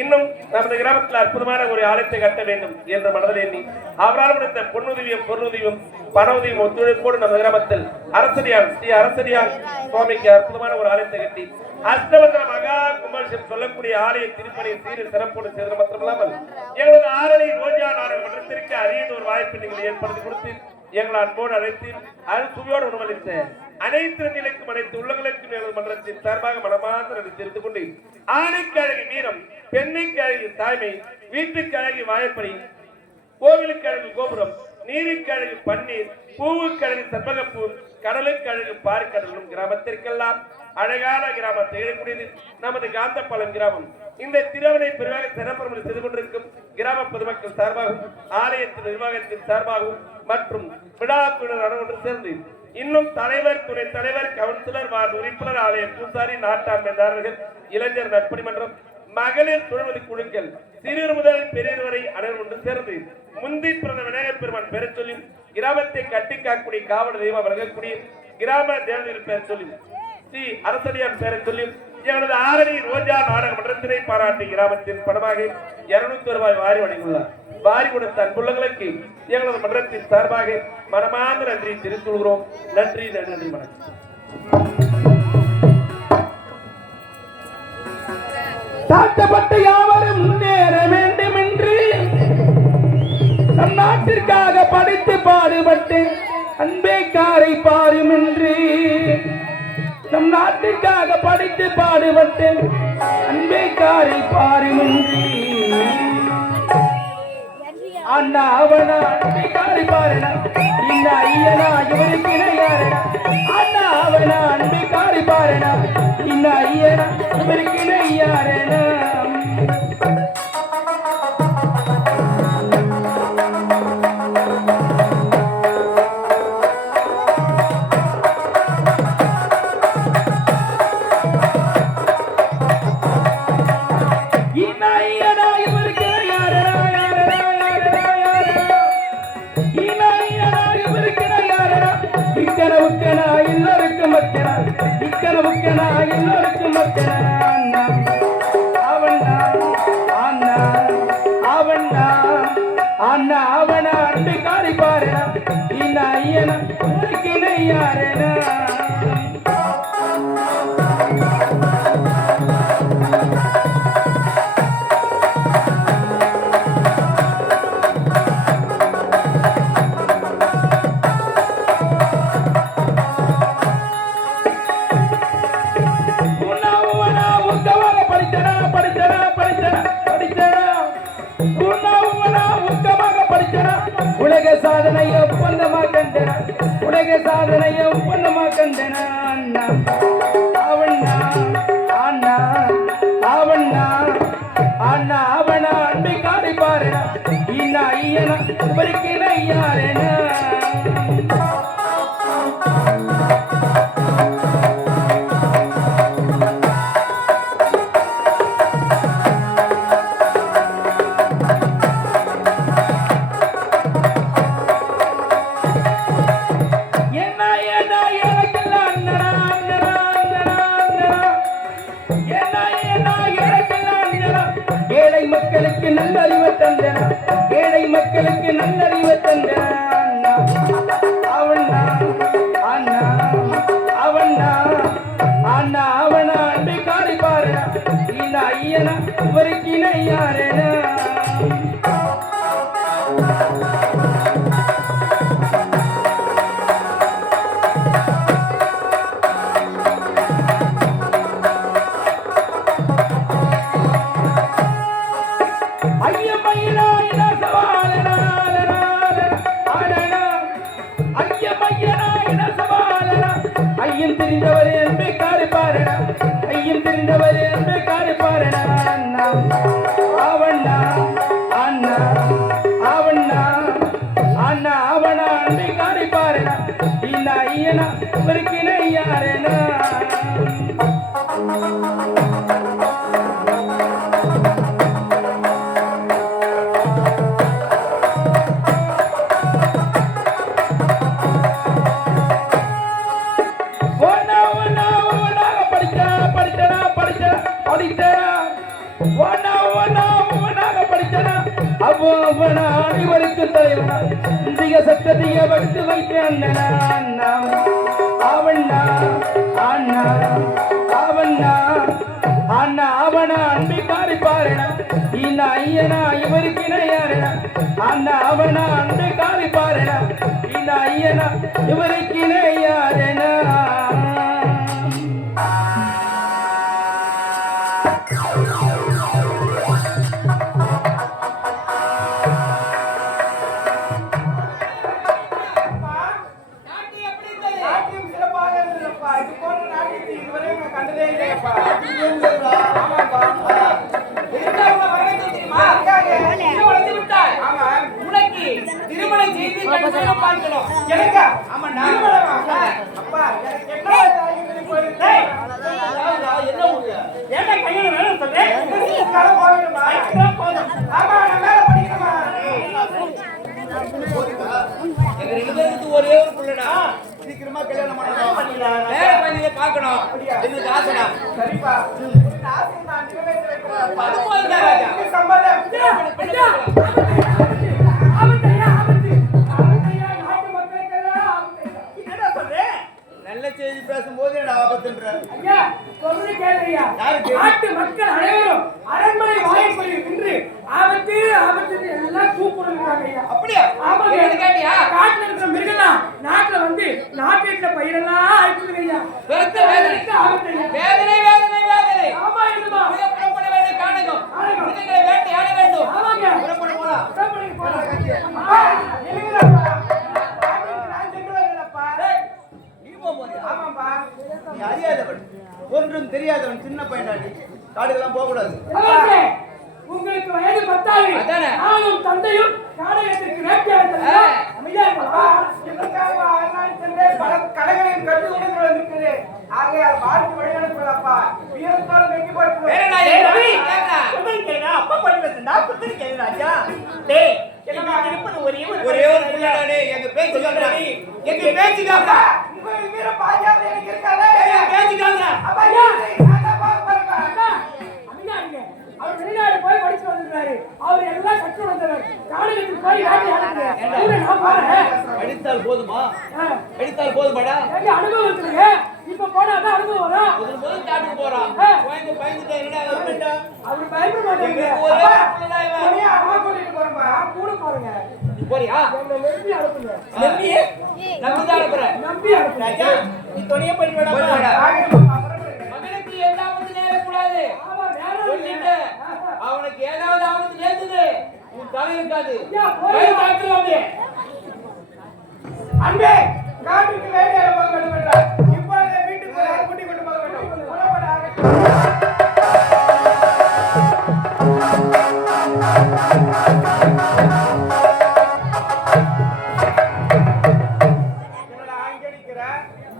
இன்னும் நமது கிராமத்தில் அற்புதமான ஒரு ஆலயத்தை கட்ட வேண்டும் என்ற மனதில் எண்ணி அவரால் முடிந்த பொன்னுதவியும் பொருளுதவியும் பண உதவியும் ஒத்துழைப்போடு நமது கிராமத்தில் அரசடியார் ஸ்ரீ அரசடியார் சுவாமிக்கு அற்புதமான ஒரு ஆலயத்தை கட்டி அஷ்டவந்தன மகா கும்பாபிஷேகம் சொல்லக்கூடிய ஆலய திருப்பணி சீர சிறப்போடு செய்வது மட்டுமல்லாமல் எங்களது ஆரணி ரோஜா நாடக மன்றத்திற்கு அரியது ஒரு வாய்ப்பு நீங்கள் ஏற்படுத்தி கொடுத்து எங்கள் அன்போடு அழைத்து சுவையோடு உணவளித்த அனைத்து நிலைக்கும் அனைத்து உள்ளங்களுக்கும் எங்கள் மன்றத்தின் சார்பாக மனமார்ந்த நன்றி தெரிந்து கொண்டு ஆணைக்கு அழகி வீரம் பெண்ணுக்கு அழகி தாய்மை வீட்டுக்கு அழகி வாழைப்படி கோவிலுக்கு அழகு கோபுரம் நீருக்கு அழகு பன்னீர் பூவுக்கு அழகு செவ்வகப்பூ கடலுக்கு அழகு பார்க்கடலும் கிராமத்திற்கெல்லாம் அழகான கிராமத்தை எழுக்கூடியது நமது காந்தப்பாளையம் கிராமம். இந்த திருவனை பெருவாக சிறப்பு செய்து கொண்டிருக்கும் கிராம பொதுமக்கள் சார்பாகவும் ஆலயத்தின் நிர்வாகத்தின் சார்பாகவும் மற்றும் விழாக்குழு ஒன்று சேர்ந்து இன்னும் தலைவர் துணை தலைவர் கவுன்சிலர் வார்டு உறுப்பினர் ஆலய பூசாரி நாட்டாண்மைதாரர்கள் இளைஞர் நற்பணி மன்றம் மகளிர் தொழில்நுட்ப குழுக்கள் சிறியர் முதல் பெரியர் வரை அனைவரும் ஒன்று சேர்ந்து முந்தி பிறந்த விநாயகர் பெருமான் பெற சொல்லி கிராமத்தை கட்டி காக்கக்கூடிய காவல் தெய்வம் வழங்கக்கூடிய கிராம தேவதைகள் பெயர் சொல்லி ஸ்ரீ அரசடியார் பெயரை சொல்லி எங்களது ஆரணி ரோஜா நாடக மன்றத்தினை பாராட்டி கிராமத்தின் பணமாக 200 ரூபாய் வாரி வழங்கியுள்ளார். வாரி கொடுத்த அன்புள்ளங்களுக்கு எங்களது மன்றத்தின் சார்பாக மனமார்ந்த நன்றி தெரிவித்துக் கொள்கிறோம். நன்றி நன்றி வணக்கம். தாழ்த்தப்பட்ட யாவரும் முன்னேற வேண்டும் என்று நம் நாட்டிற்காக படித்து பாடுபட்டு அன்பே காரை பாரும் என்று நம் நாட்டிற்காக படித்து பாடுபட்டு அன்பே காரை பாரும் என்று அண்ணா அவனா அன்பே காரை பாருனா இந்த ஐயனா இவருக்கு இணையாரனா அண்ணா அவனா அன்பே காரை பாருனா இந்த ஐயனா இவருக்கு இணையாரனா அண்ணா அவன அன்பை காரி பாருனா இந்த ஐயனா யாரேனா சாதனையை ஒப்பந்தமா கண்டனா உலக சாதனையை ஒப்பந்தமா கண்டனா அண்ணா அவண்ணா அண்ணா அவண்ணா அண்ணா அவனா அன்பை காரி பாருனா இந்த ஐயனா இவருக்கு யாரேனா மக்களுக்கு நல்லறிவு தந்தனா ஏழை மக்களுக்கு நல்லறிவு தந்தனா அவண்ணா அண்ணா அவண்ணா அண்ணா அவனா அன்பை காரி பாருனா இந்த ஐயனா இவருக்கு யாரேனா ஐயன் தெரிந்தவர் என்பை காரி பாருனா ஐயன் தெரிந்தவர் என்பை காரி பாருனா அண்ணா அவண்ணா அண்ணா அவண்ணா அண்ணா அவனா அன்பை காரி பாருனா இந்த ஐயனா இவருக்கு யாரேனா அனைவருக்கு தலைவனா இந்திய சட்டத்தையே வகுத்து வைத்த அண்ணனா அவண்ணா அண்ணா அவண்ணா அண்ணா அவனா அன்பிக்காரி பாருனா இந்த ஐயனா இவருக்கு யாருனா அண்ணா அவனா அன்பிக்காரி பாருனா இந்த ஐயனா இவருக்கு யாருனா நாட்டியம் சிறப்பாக இருந்ததுப்பா. இது போன்ற நாட்டியத்தை இதுவரை நான் கண்டதே இல்லையப்பா. ஆமா. திருமணம் செய்து கடைசியில பார்க்கணும். எனக்கா? ஆமாண்ணா. திருமணமா? அப்பா, எனக்கு என்ன ஆகியது போயிருக்கு? என்ன ஊரு? ஏன்டா கல்யாணம் வேணும் சொல்றேன்? இதுக்காக போகணுமா? போதும். ஆமா, நான் மேல படிக்கணுமா? எங்க 2 பேருக்கு ஒரே ஒரு பிள்ளைடா. சீக்கிரமா கல்யாணம் பண்ணணும். வேற பையனை பார்க்கணும். எனக்கு ஆசைடா. சரிப்பா. உன் ஆசையை நான் நிறைவேற்ற வைக்கிறேன். அது போதுடா ராஜா. இதுக்கு சம்மதம். என்னடா சொல்றேன்? நல்ல செய்தி பேசும்போது என்ன ஆபத்துன்ற ஐயா சொல்றது கேளுங்கய்யா. யாருக்கு? நாட்டு மக்கள் அனைவரும் அரண்மனை வாயிற்படி நின்று ஆபத்து ஆபத்து எல்லாம் கூப்பிடுறாங்க ஐயா. அப்படியா? ஆமாங்க. என்னன்னு கேட்டியா? காட்டுல இருக்கிற மிருகம்லாம் நாட்டுல வந்து நாட்டுல பயிரெல்லாம் அழிச்சுடுங்க ஐயா. பெருத்த வேதனை. ஆபத்து ஐயா. வேதனை வேதனை வேதனை. ஆமா இல்லமா. புறப்பட வேண்டிய காணகம். காணகம். மிருகங்களை வேட்டையாட வேண்டும். ஆமாங்க. புறப்பட போலாம். புறப்படுங்க, போலாம். அப்பா, எழுதுறப்பா. நான் சென்று வரலப்பா. நீ போறியா? ஆமாப்பா. நீ அறியாதவன், ஒன்றும் தெரியாதவன், சின்ன பையனாடி. காடுகள்லாம் போக கூடாது. இளவரசே, உங்களுக்கு வயது 10 அதானே. நானும் தந்தையும் நாடகத்திற்கு வேட்டையாடுறோம். அமைதியா அப்பா, இருக்கலாம். எனக்காக அரணால் சென்றே பல கலைகளையும் கற்றுக் கொடுத்து வந்திருக்கிறேன். ஆகையால் வாழ்த்து வழி அனுப்புவதப்பா. வீரத்தோடு வெற்றி போட்டு வேற நான் டேய் என்ன ரவி, கேட்டா? சொல்றேன் கேளுடா. அப்பா படிக்கிறதுடா, புத்தகம் கேளு ராஜா. டேய், எனக்கு இருப்பது ஒரே ஒரு ஒரே ஒரு பிள்ளைடாடே. எங்க பேச்சு கேட்றா. எங்க பேச்சு கேட்றா. உங்கள் வீர பாஜாவது எனக்கு இருக்காதே. எங்க பேச்சு கேட்றா. அப்பா, நான் தான் பார்க்க போறேன்ப்பா. அண்ணா, அமைதியா இருங்க. அவர் வெளிநாடு போய் படிச்சு வந்திருக்காரு. அவர் எல்லாம் கற்று வந்தவர். நாடகத்துக்கு போய் வேட்டையாடுங்க. கூட நான் போறேன். படித்தால் போதுமா? ஆ, படித்தால் போதுமாடா? எங்க அனுபவம் இருக்குங்க. இப்ப போனாதான் அனுபவம் வரும். முதல் காட்டுக்கு போறான். பயந்துட்டா என்னடா வருடா? அவர் பயப்பட மாட்டாங்க. ஒரே ஒரு பிள்ளைடா இவன். உன்னைய அம்மா கூட்டிட்டு போறேன்ப்பா. கூட பாருங்க. நீ போறியா? என்னை நம்பி அனுப்புங்க. நம்பியே? நம்பிதான் அனுப்புறேன். நம்பி அனுப்புங்க. ராஜா, நீ துணையை போயிட்டு போயிட்டு வேணாமா? வாடா. ஆகிடும்ப்பா, புறப்படுங்க. மகனுக்கு எந்த ஆபத்து நேரக்கூடாது. ஆமா, வேற சொல்லிட்டு அவனுக்கு ஏதாவது ஆபத்து நேர்ந்தது உன் தலை இருக்காது. ஐயா, போய் கை தாக்குறாங்க. அன்பே, காட்டுக்கு வேலையாட போக வேண்டும் என்றார். இப்பொழுது வீட்டுக்கு கூட்டிக் கொண்டு போக வேண்டும். புறப்பட என்னடா அங்கே நிக்கிற?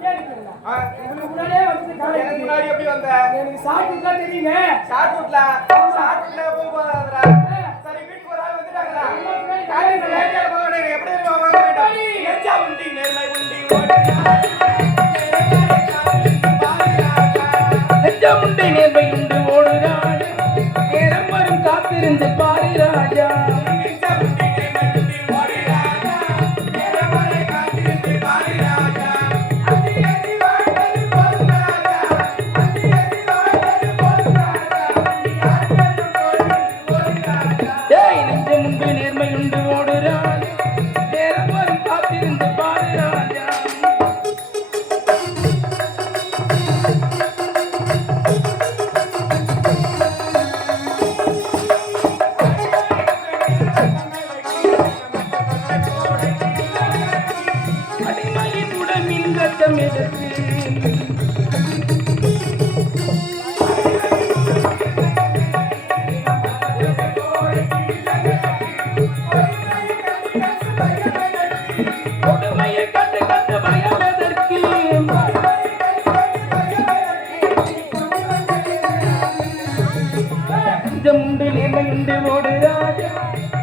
ஏன் நிக்கிறீங்க? ஆ, உங்களுக்கு முன்னாடியே வந்து காலை எனக்கு முன்னாடி எப்படி வந்த? எனக்கு சாப்பிட்டு தான் தெரியுங்க. ஷார்ட்வுட்ல போகாதடா. சரி, வீட்டுக்கு ஒரு ஆள் வந்துட்டாங்களா? காட்டுக்கு வேலையாட போக வேண்டும். எப்படி இருக்கா வாங்க வேண்டும். எச்சா உண்டி நேர்மை உண்டி ஓடுகிறார். நெஞ்சமுண்டு நேர்மை உண்டு ஓடுறாடு. நேரம் வரும் காத்திருந்து பாரு ராஜா. எச்சா உண்டி நேர்மை உண்டி ஓடுகிறார். நேரம் வரை காத்திருந்து பாரு ராஜா. அதி அதி வாழ்வது போதும் ராஜா. அதி அதி வாழ்வது போதும் ராஜா. நீ ஆட்களும் போது ராஜா. ஏய் நெஞ்சமுண்டு நேர்மை உண்டு ஓடுறாடு. நேரம் வரும் காத்திருந்து பாரு ராஜா. நேர்மையுண்டு ஓடு ராஜா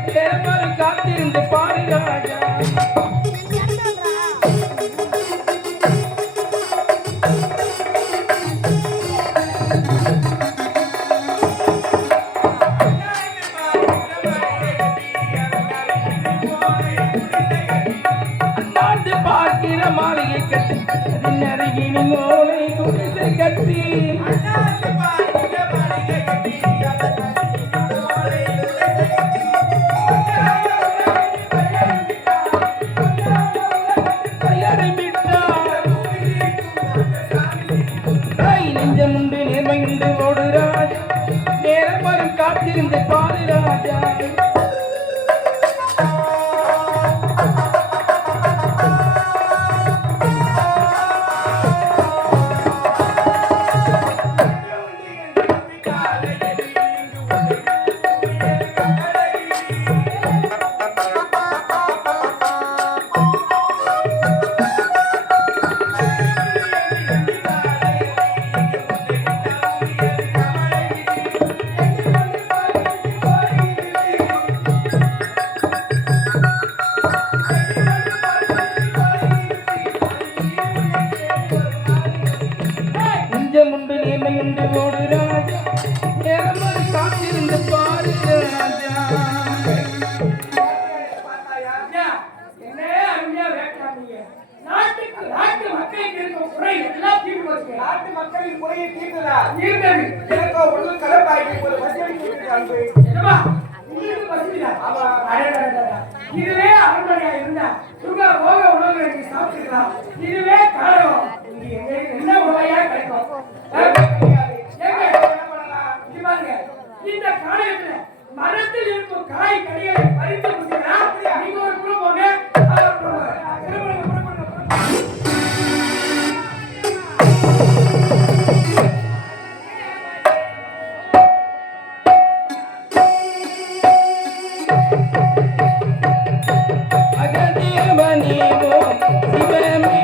நேர்மறை காத்திருந்து பாடு ராஜா அண்ணாந்து பார்க்கிற மாளிகை கட்டி அதன் அருகினி மோளை குடிசை கட்டி நெஞ்சமுண்டு நேர்மையுண்டு ஓடு ராஜா நேரம் வரும் காத்திருந்து பாரு ராஜா நெஞ்சமுண்டு நேர்மையுண்டு ஓடு ராஜா நேரம் வரும் காத்திருந்து பாரு ராஜா என்ன அருமையா வேட்டாங்க நாட்டு மக்களுக்கு இருக்க குறை எல்லாம் தீர்வு வச்சுக்க நாட்டு மக்களின் குறையை தீர்த்ததா இருந்தது எனக்கோ ஒன்று கலப்பாகி ஒரு வசதி அன்பு என்னமா உங்களுக்கு பசியா இதுவே அரண்மனையா இருந்தா சுக போக உணவுகளை நீங்க சாப்பிட்டுக்கலாம் இதுவே காரணம் இங்க எங்களுக்கு என்ன உணவையா கிடைக்கும் ஏங்க இங்க பாருங்க இந்த காலத்துல மரத்தில் இருக்கும் காய் கனியை பறித்து கொடுத்தீங்கன்னா நீங்க ஒரு குழு போங்க அவர் குழு அகதேவனேவோ சிவமே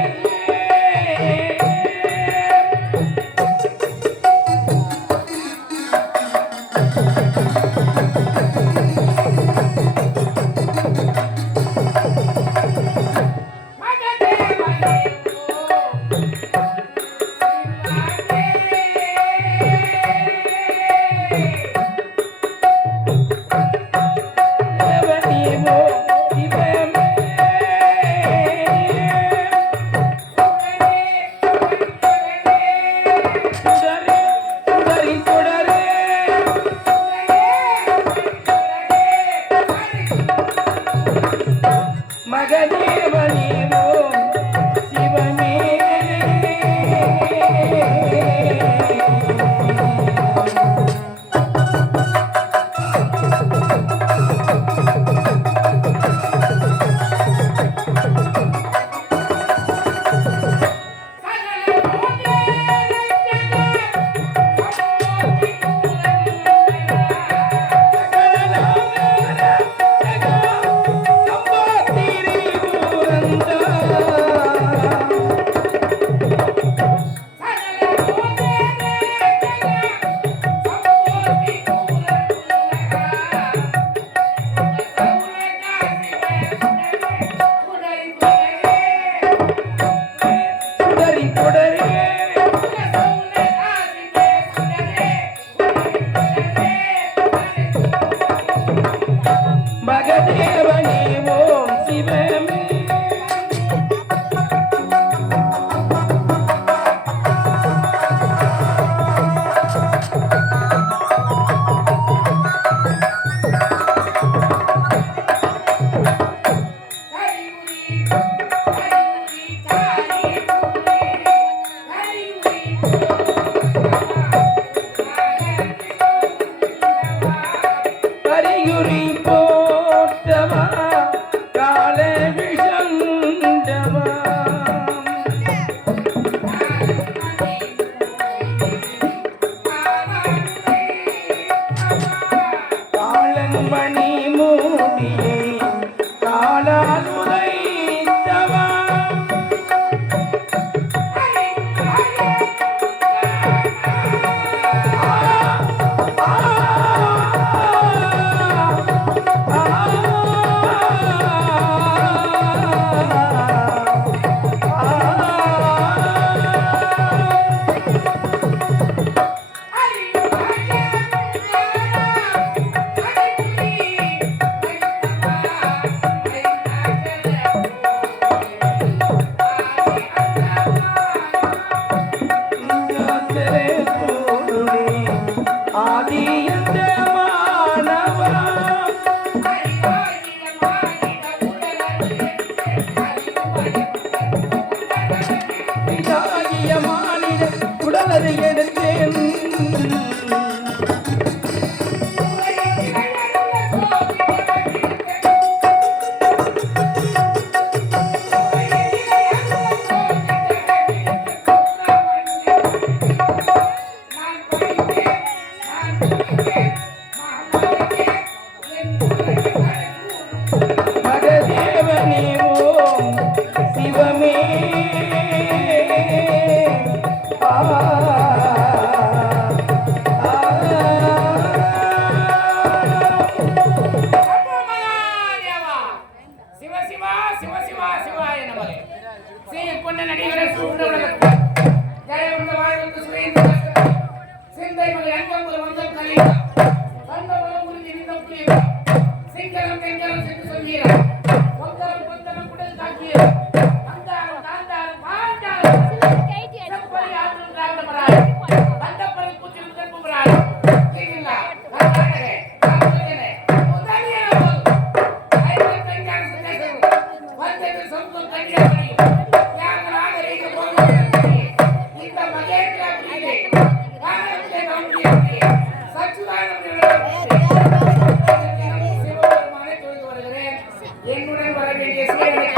அதை எடுத்தேன். மகதேவனே ஓம் சிவமே என்னுடன் வர வேண்டிய சீரனை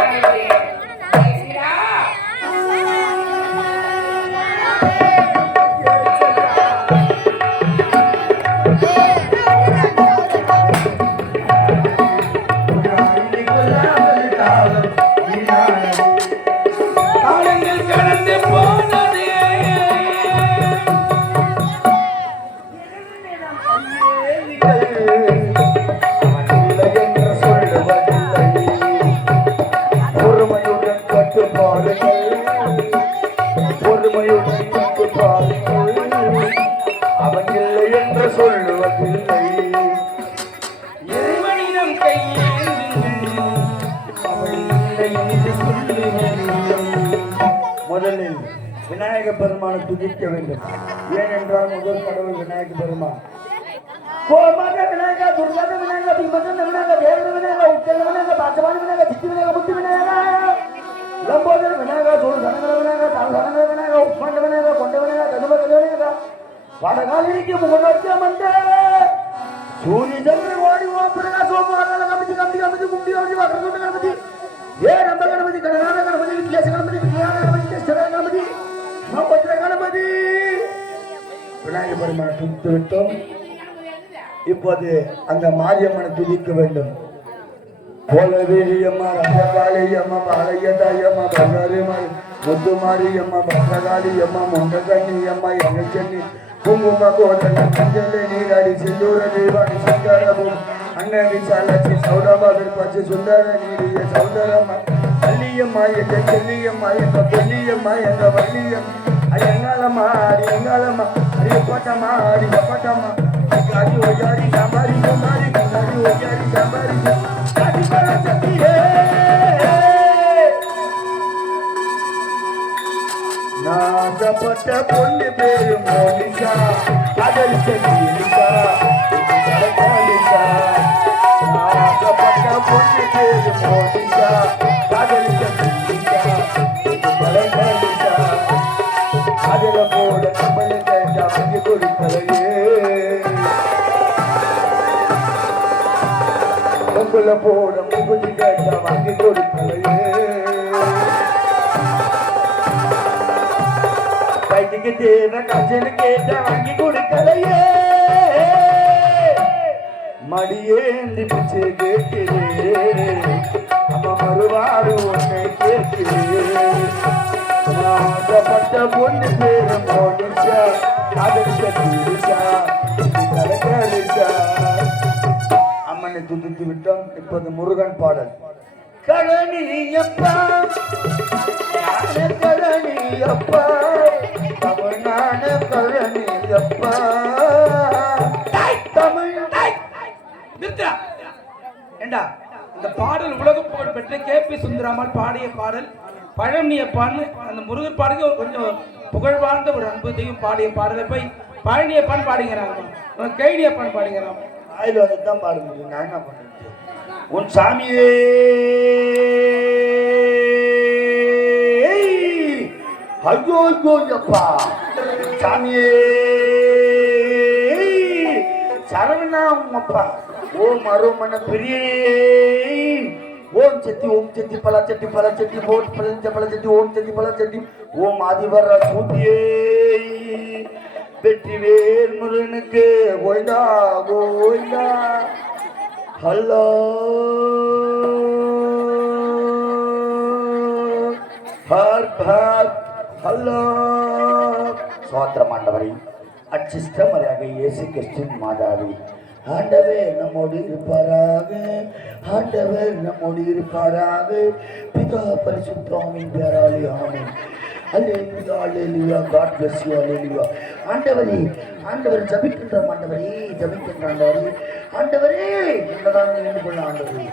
காலங்கள் கடந்து போனதே பொறுமையுடன் கட்டுப்பாடுகள் அவன் இல்லை என்று சொல்லுவதில்லை. இறைவனிடம் கையேந்துங்கள் அவன் இல்லை என்று சொல்லுவதில்லை. முதலில் விநாயக பெருமானை துதிக்க வேண்டும். ஏனென்றால் முதல் கடவுள் விநாயக பெருமான். கோமாத விநாயக, துர்காத விநாயக, பீமசந்த விநாயக, தேவத விநாயக, உத்தர விநாயக, பாச்சவாணி விநாயக, சித்தி விநாயக, புத்தி விநாயக, லம்போதர விநாயக, சோழ சனங்கர விநாயக, தாழ் சனங்கர விநாயக, உப்மாண்ட விநாயக, கொண்ட விநாயக, கதும கது விநாயக, வடகாலிக்கு முகநோக்கி அமர்ந்த சூரிய சந்திர வாடி ஓப்பரகா சோமவார கமிட்டி கமிட்டி கமிட்டி கும்பி கமிட்டி வக்கரகுண்ட கமிட்டி ஏ நம்ப கணபதி கணநாத கணபதி விக்லேஷ கணபதி விக்லான கணபதி கேஸ்வர கணபதி நம்பத்திர கணபதி விநாயக பெருமானை துதித்து விட்டோம். இப்போது அந்த மாரியம்மனை துதிக்க வேண்டும். போலவேரியம்மா, ரங்ககாளியம்மா, பாளையதாயம்மா, பங்காரியம்மா, முத்துமாரியம்மா, பத்ரகாளியம்மா, முண்டகண்ணியம்மா, எங்கச்சென்னி, குங்கும கோட்டன, மஞ்சள் நீராடி, சிந்தூர தீவாணி, சங்கரமும் அண்ணவி சாலச்சி, சௌடபாதர் பச்சை சுந்தர நீரிய சௌந்தரம்மா, அள்ளியம்மா, எங்க செல்லியம்மா, எங்க பெல்லியம்மா, எங்க வள்ளியம், அரியங்காலம்மா, அரியங்காலம்மா, அரியப்பட்டம்மா, அரியப்பட்டம்மா, காட்டி ஒய்யாரி சாம்பாரி சாம்பாரி, காட்டி ஒய்யாரி சாம்பாரி காட்டி பரசத்தியே. நாகப்பட்ட பொண்ணு பேரு மோனிஷா, காதல் செல்லிஷா, நாகப்பட்ட பொண்ணு பேரு மோனிஷா, காதல் செல்லிஷா, பலகலிஷா, அதில போட கம்பள கேட்டா வாங்கி கொடுக்கலையே, உங்களை போட முகுதி கேட்டா வாங்கி கொடுக்கலையே, கைக்கு தேன கஜனு கேட்டா வாங்கி கொடுக்கலையே, மடியேந்தி பிச்சை கேட்கிறேன், அம்மா மறுவாடு உன்னை கேட்கிறேன். நாகப்பட்ட பொண்ணு பேரு மோனிஷா, காதல் செல்லிஷா, கலகலிஷா. அம்மனை துதித்து விட்டோம். இப்போது முருகன் பாடல். கழனியப்பா, கழனியப்பா, தமிழ்நாட கழனியப்பா, தமிழ். நிறுத்துடா. ஏண்டா இந்த பாடல் உலக புகழ் பெற்ற கே.பி. சுந்தராமல் பாடிய பாடல். பழனியப்பான்னு அந்த முருகர் பாடுக்கு கொஞ்சம் புகழ் வாழ்ந்த ஒரு அன்புத்தையும் பாடிய பாடலை போய் பழனியப்பான் பாடுகிறாங்க, கைடியப்பான் பாடுகிறான். ஆயில் வந்துதான் பாட முடியும். நான் என்ன பண்ணுறது? உன் சாமியே ஐயோ ஐயோ அப்பா சாமியே சரவணா அப்பா ஓம் அருமன பெரிய ஓம் சத்தி பல சட்டி ஓம் பல சட்டி ஓம் சத்தி பல சட்டி ஓம் ஆதிவர சூத்தியே வெற்றிவேல் முருகனுக்கு Govinda Govinda hello her her hello சோத்திரம் ஆண்டவரை அச்சிஷ்டமராக இயேசு கிறிஸ்துவின் மாதாவி ஆண்டவர் நம்மோடு இருப்பாராக ஆண்டவர் நம்மோடு இருப்பாராக பிதா பரிசுத்தாவின் பேராலே ஆமென் அல்லேலூயா அல்லேலூயா காட் பிளஸ் யூ அல்லேலூயா ஆண்டவரே ஆண்டவர் ஜெபிக்கின்ற ஆண்டவரே ஜெபிக்கின்ற ஆண்டவரே ஆண்டவரே என்னதான் நின்று கொள்ள ஆண்டவரே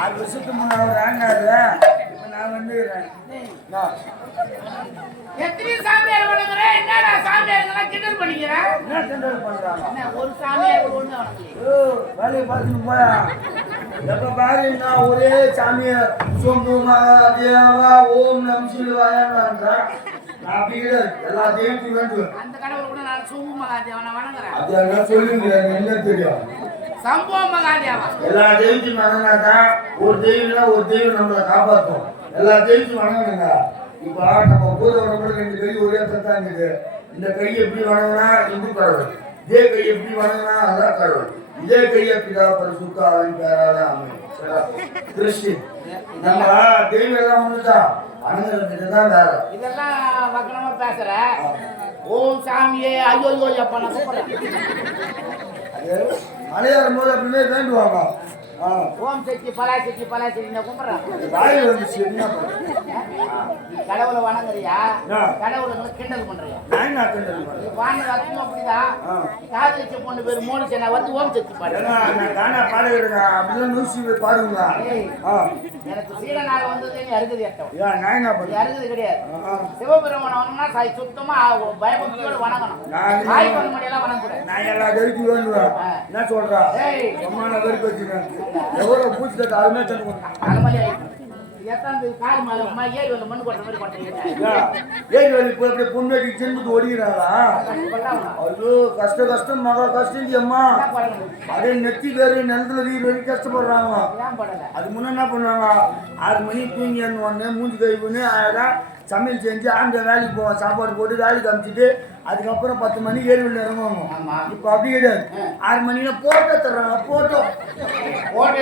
ஆறு வருஷத்துக்கு முன்னாடி நான் வந்து எத்தனை சாமியார் வணங்குறேன் என்னடா சாமியார் கிண்டல் பண்ணிக்கிறேன் என்ன டெண்டர் பண்றாங்க ஒரு சாமியார் ஒண்ணு வணங்குறேன் வேலையை பார்த்துட்டு போயா எப்ப பாரு நான் ஒரே சாமியார் சொம்பு மகாதேவா ஓம் நம சிவாயன்றா நான் அப்படி கிடையாது எல்லா தெய்வத்தையும் வேண்டுவேன் அந்த கடவுள் கூட நான் சோமு மகாதேவனை வணங்குறேன் அதெல்லாம் சொல்லுங்க என்ன தெரியும் சம்பவ மகாதேவா எல்லா தெய்வத்தையும் வணங்கினாதான் ஒரு தெய்வம் நம்மளை காப்பாற்றும் எல்லா தெய்வத்தையும் வணங்கணுங்க இப்ப நம்ம பூத உடம்புல 2 கை ஒரே தான் இருக்குது இந்த கையை எப்படி வணங்கினா இந்து கடவுள் இதே கையை எப்படி வணங்கினா அதான் கடவுள் இதே கையை பிதா பரிசுத்த ஆவியின் பேரால அமையும் கிறிஸ்டி நம்ம தெய்வம் எல்லாம் ஒண்ணுதான் வணங்குறது தான் வேற இதெல்லாம் வக்கனமா பேசுற ஓம் சாமியே ஐயோ அப்பா நான் கூப்பிடுறேன் மலையாறும் போது அப்படியே வேண்டுவாங்க ஓம் சக்தி பலாசக்தி நான் கும்பிடுறேன் வாயில் வந்துச்சு என்ன கடவுளை வணங்குறியா கடவுளை கிண்டல் பண்றியா வாங்க அதுவும் அப்படிதான் காது வச்ச பொண்ணு பேரு மோனிச்சா வந்து ஓம் சக்தி பாடு தானே பாடுகிறேங்க அப்படிதான் நியூஸ் பாருங்க எனக்கு சீடனாக வந்தது நீ அருகதி அட்டம் நான் என்ன பண்ண அருகதி கிடையாது சிவபெருமான வணங்கினா சாய் சுத்தமா பயபக்தியோட வணங்கணும் சாய் பண்ண வணங்கக்கூடாது நான் எல்லா தெருக்கும் வேண்டுவேன் என்ன சொல்றா அம்மா நான் வெறுப்பு வச்சுக்கேன் எவ்வளவு பூச்சி அதுமே தந்து கால் மேல ஏறி வந்து மண்ணு கொட்ட மாதிரி கொட்டீங்க ஏறி வந்து இப்போ அப்படியே பொண்ணு சென்று ஓடிக்கிறாளா ஐயோ கஷ்டம் மகா கஷ்டம் அம்மா அதே நெத்தி பேரு நிலத்துல வீடு வரைக்கும் கஷ்டப்படுறாங்க அது முன்ன என்ன பண்ணுவாங்க 6 மணி தூங்கி உடனே மூஞ்சி கை பண்ணி அழகா சமையல் செஞ்சு அந்த வேலைக்கு போவோம் சாப்பாடு போட்டு வேலைக்கு அனுப்பிச்சிட்டு அதுக்கப்புறம் 10 மணிக்கு ஏறி வெளில இறங்குவாங்க இப்போ அப்படி கிடையாது 6 மணில போட்டோ தர்றாங்க போட்டோ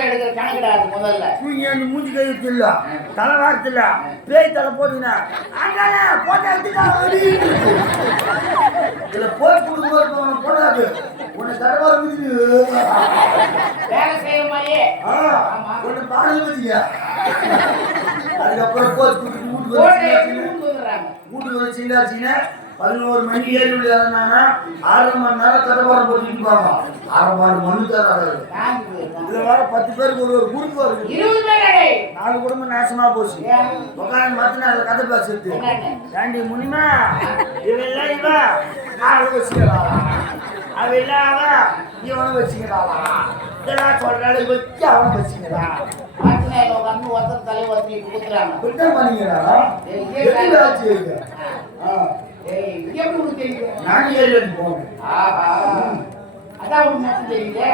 எடுக்கிற கணக்கிடாது முதல்ல தூங்கி அந்த மூஞ்சி கை வச்சு இல்ல தலை வார்த்தை இல்ல பேய் தலை போட்டுங்கன்னா போட்டோ எடுத்துக்காங்க இதுல போட்டு கொடுக்கும்போது போடாது உன்னை தடவை வேலை செய்ய மாதிரியே உன்னை பாடல் வச்சுக்க அதுக்கப்புறம் போட்டு வீட்டுக்கு வந்து சீண்டாச்சுன்னா 11 மணிக்கு ஏறி விளையாடுனா 6 மணி நேரம் தடவாரம் போட்டுட்டு பாங்க 6 மணி தராது இதுல வேற 10 பேருக்கு ஒரு குரூப் வருது 4 குடும்பம் நாசமா போச்சு உட்காந்து மாத்தினா அதுல கதை பேசுறது ஏண்டி முனிமா இவெல்லாம் இவா அவளை வச்சுக்கிறாளா அவெல்லாம் அவன் இவனை வச்சுக்கிறாளா இதெல்லாம் சொல்றாள் வச்சு அவனை வச்சுக்கிறா ஒருத்தர் தலையை ஒருத்தர் கொடுக்குறாங்க பண்ணிக்கிறாளா எப்படி ஆச்சு நான் ஏறி போனேன் அதான் உனக்கு தெரியுது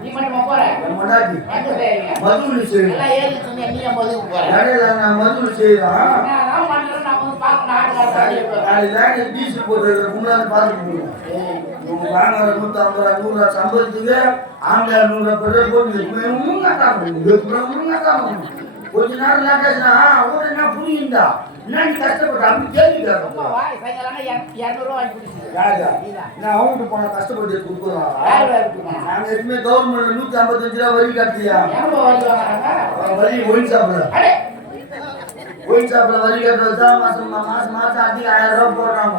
நீ மட்டும் போற மதுரை செய்ய நீ மதுக்கு போற மதுரை செய்யலாம் டீசல் போட்டு முன்னாடி பார்த்துட்டு உங்க வாங்குற 150 ரூபா சம்பளத்துக்கு ஆம்பளை 100 பேர் போட்டு கொஞ்ச நேரம் லேட்டாச்சுன்னா அவங்க என்ன புரியுந்தா என்ன நீ கஷ்டப்பட்ட அப்படி கேள்வி கேட்கணும் நான் அவங்ககிட்ட போன கஷ்டப்பட்டு கொடுக்குறோம் நாங்க எதுவுமே கவர்மெண்ட் 155 ரூபா வரி கட்டியா வரி ஒயின் ஷாப்ல வரி கட்டுறது மாசம் அதிக 1000 ரூபா போடுறாங்க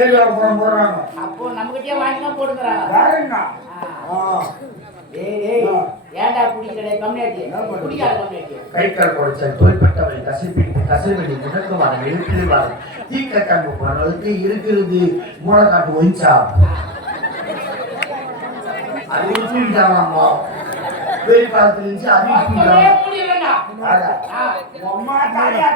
7 ரூபா போடுறாங்க அப்போ நம்ம கிட்டே வாங்கி தான் போடுறாங்க வேற என்ன ஏன்டா குடிக்கிறே கம்மியாட்டி குடிக்காத கம்மியாட்டி கை கால் குடைச்சல் தோள்பட்டவை கசிப்பிடித்து கசிவெளி முடக்குவான எழுப்பிடுவார் தீக்க கண்பு போனதுக்கு இருக்கிறது மூலக்காட்டு ஒயிச்சா அது தூக்கிட்டாங்கம்மா வெயில் காலத்துல இருந்துச்சு அது மூடி வேண்டாம் அம்மா தாயா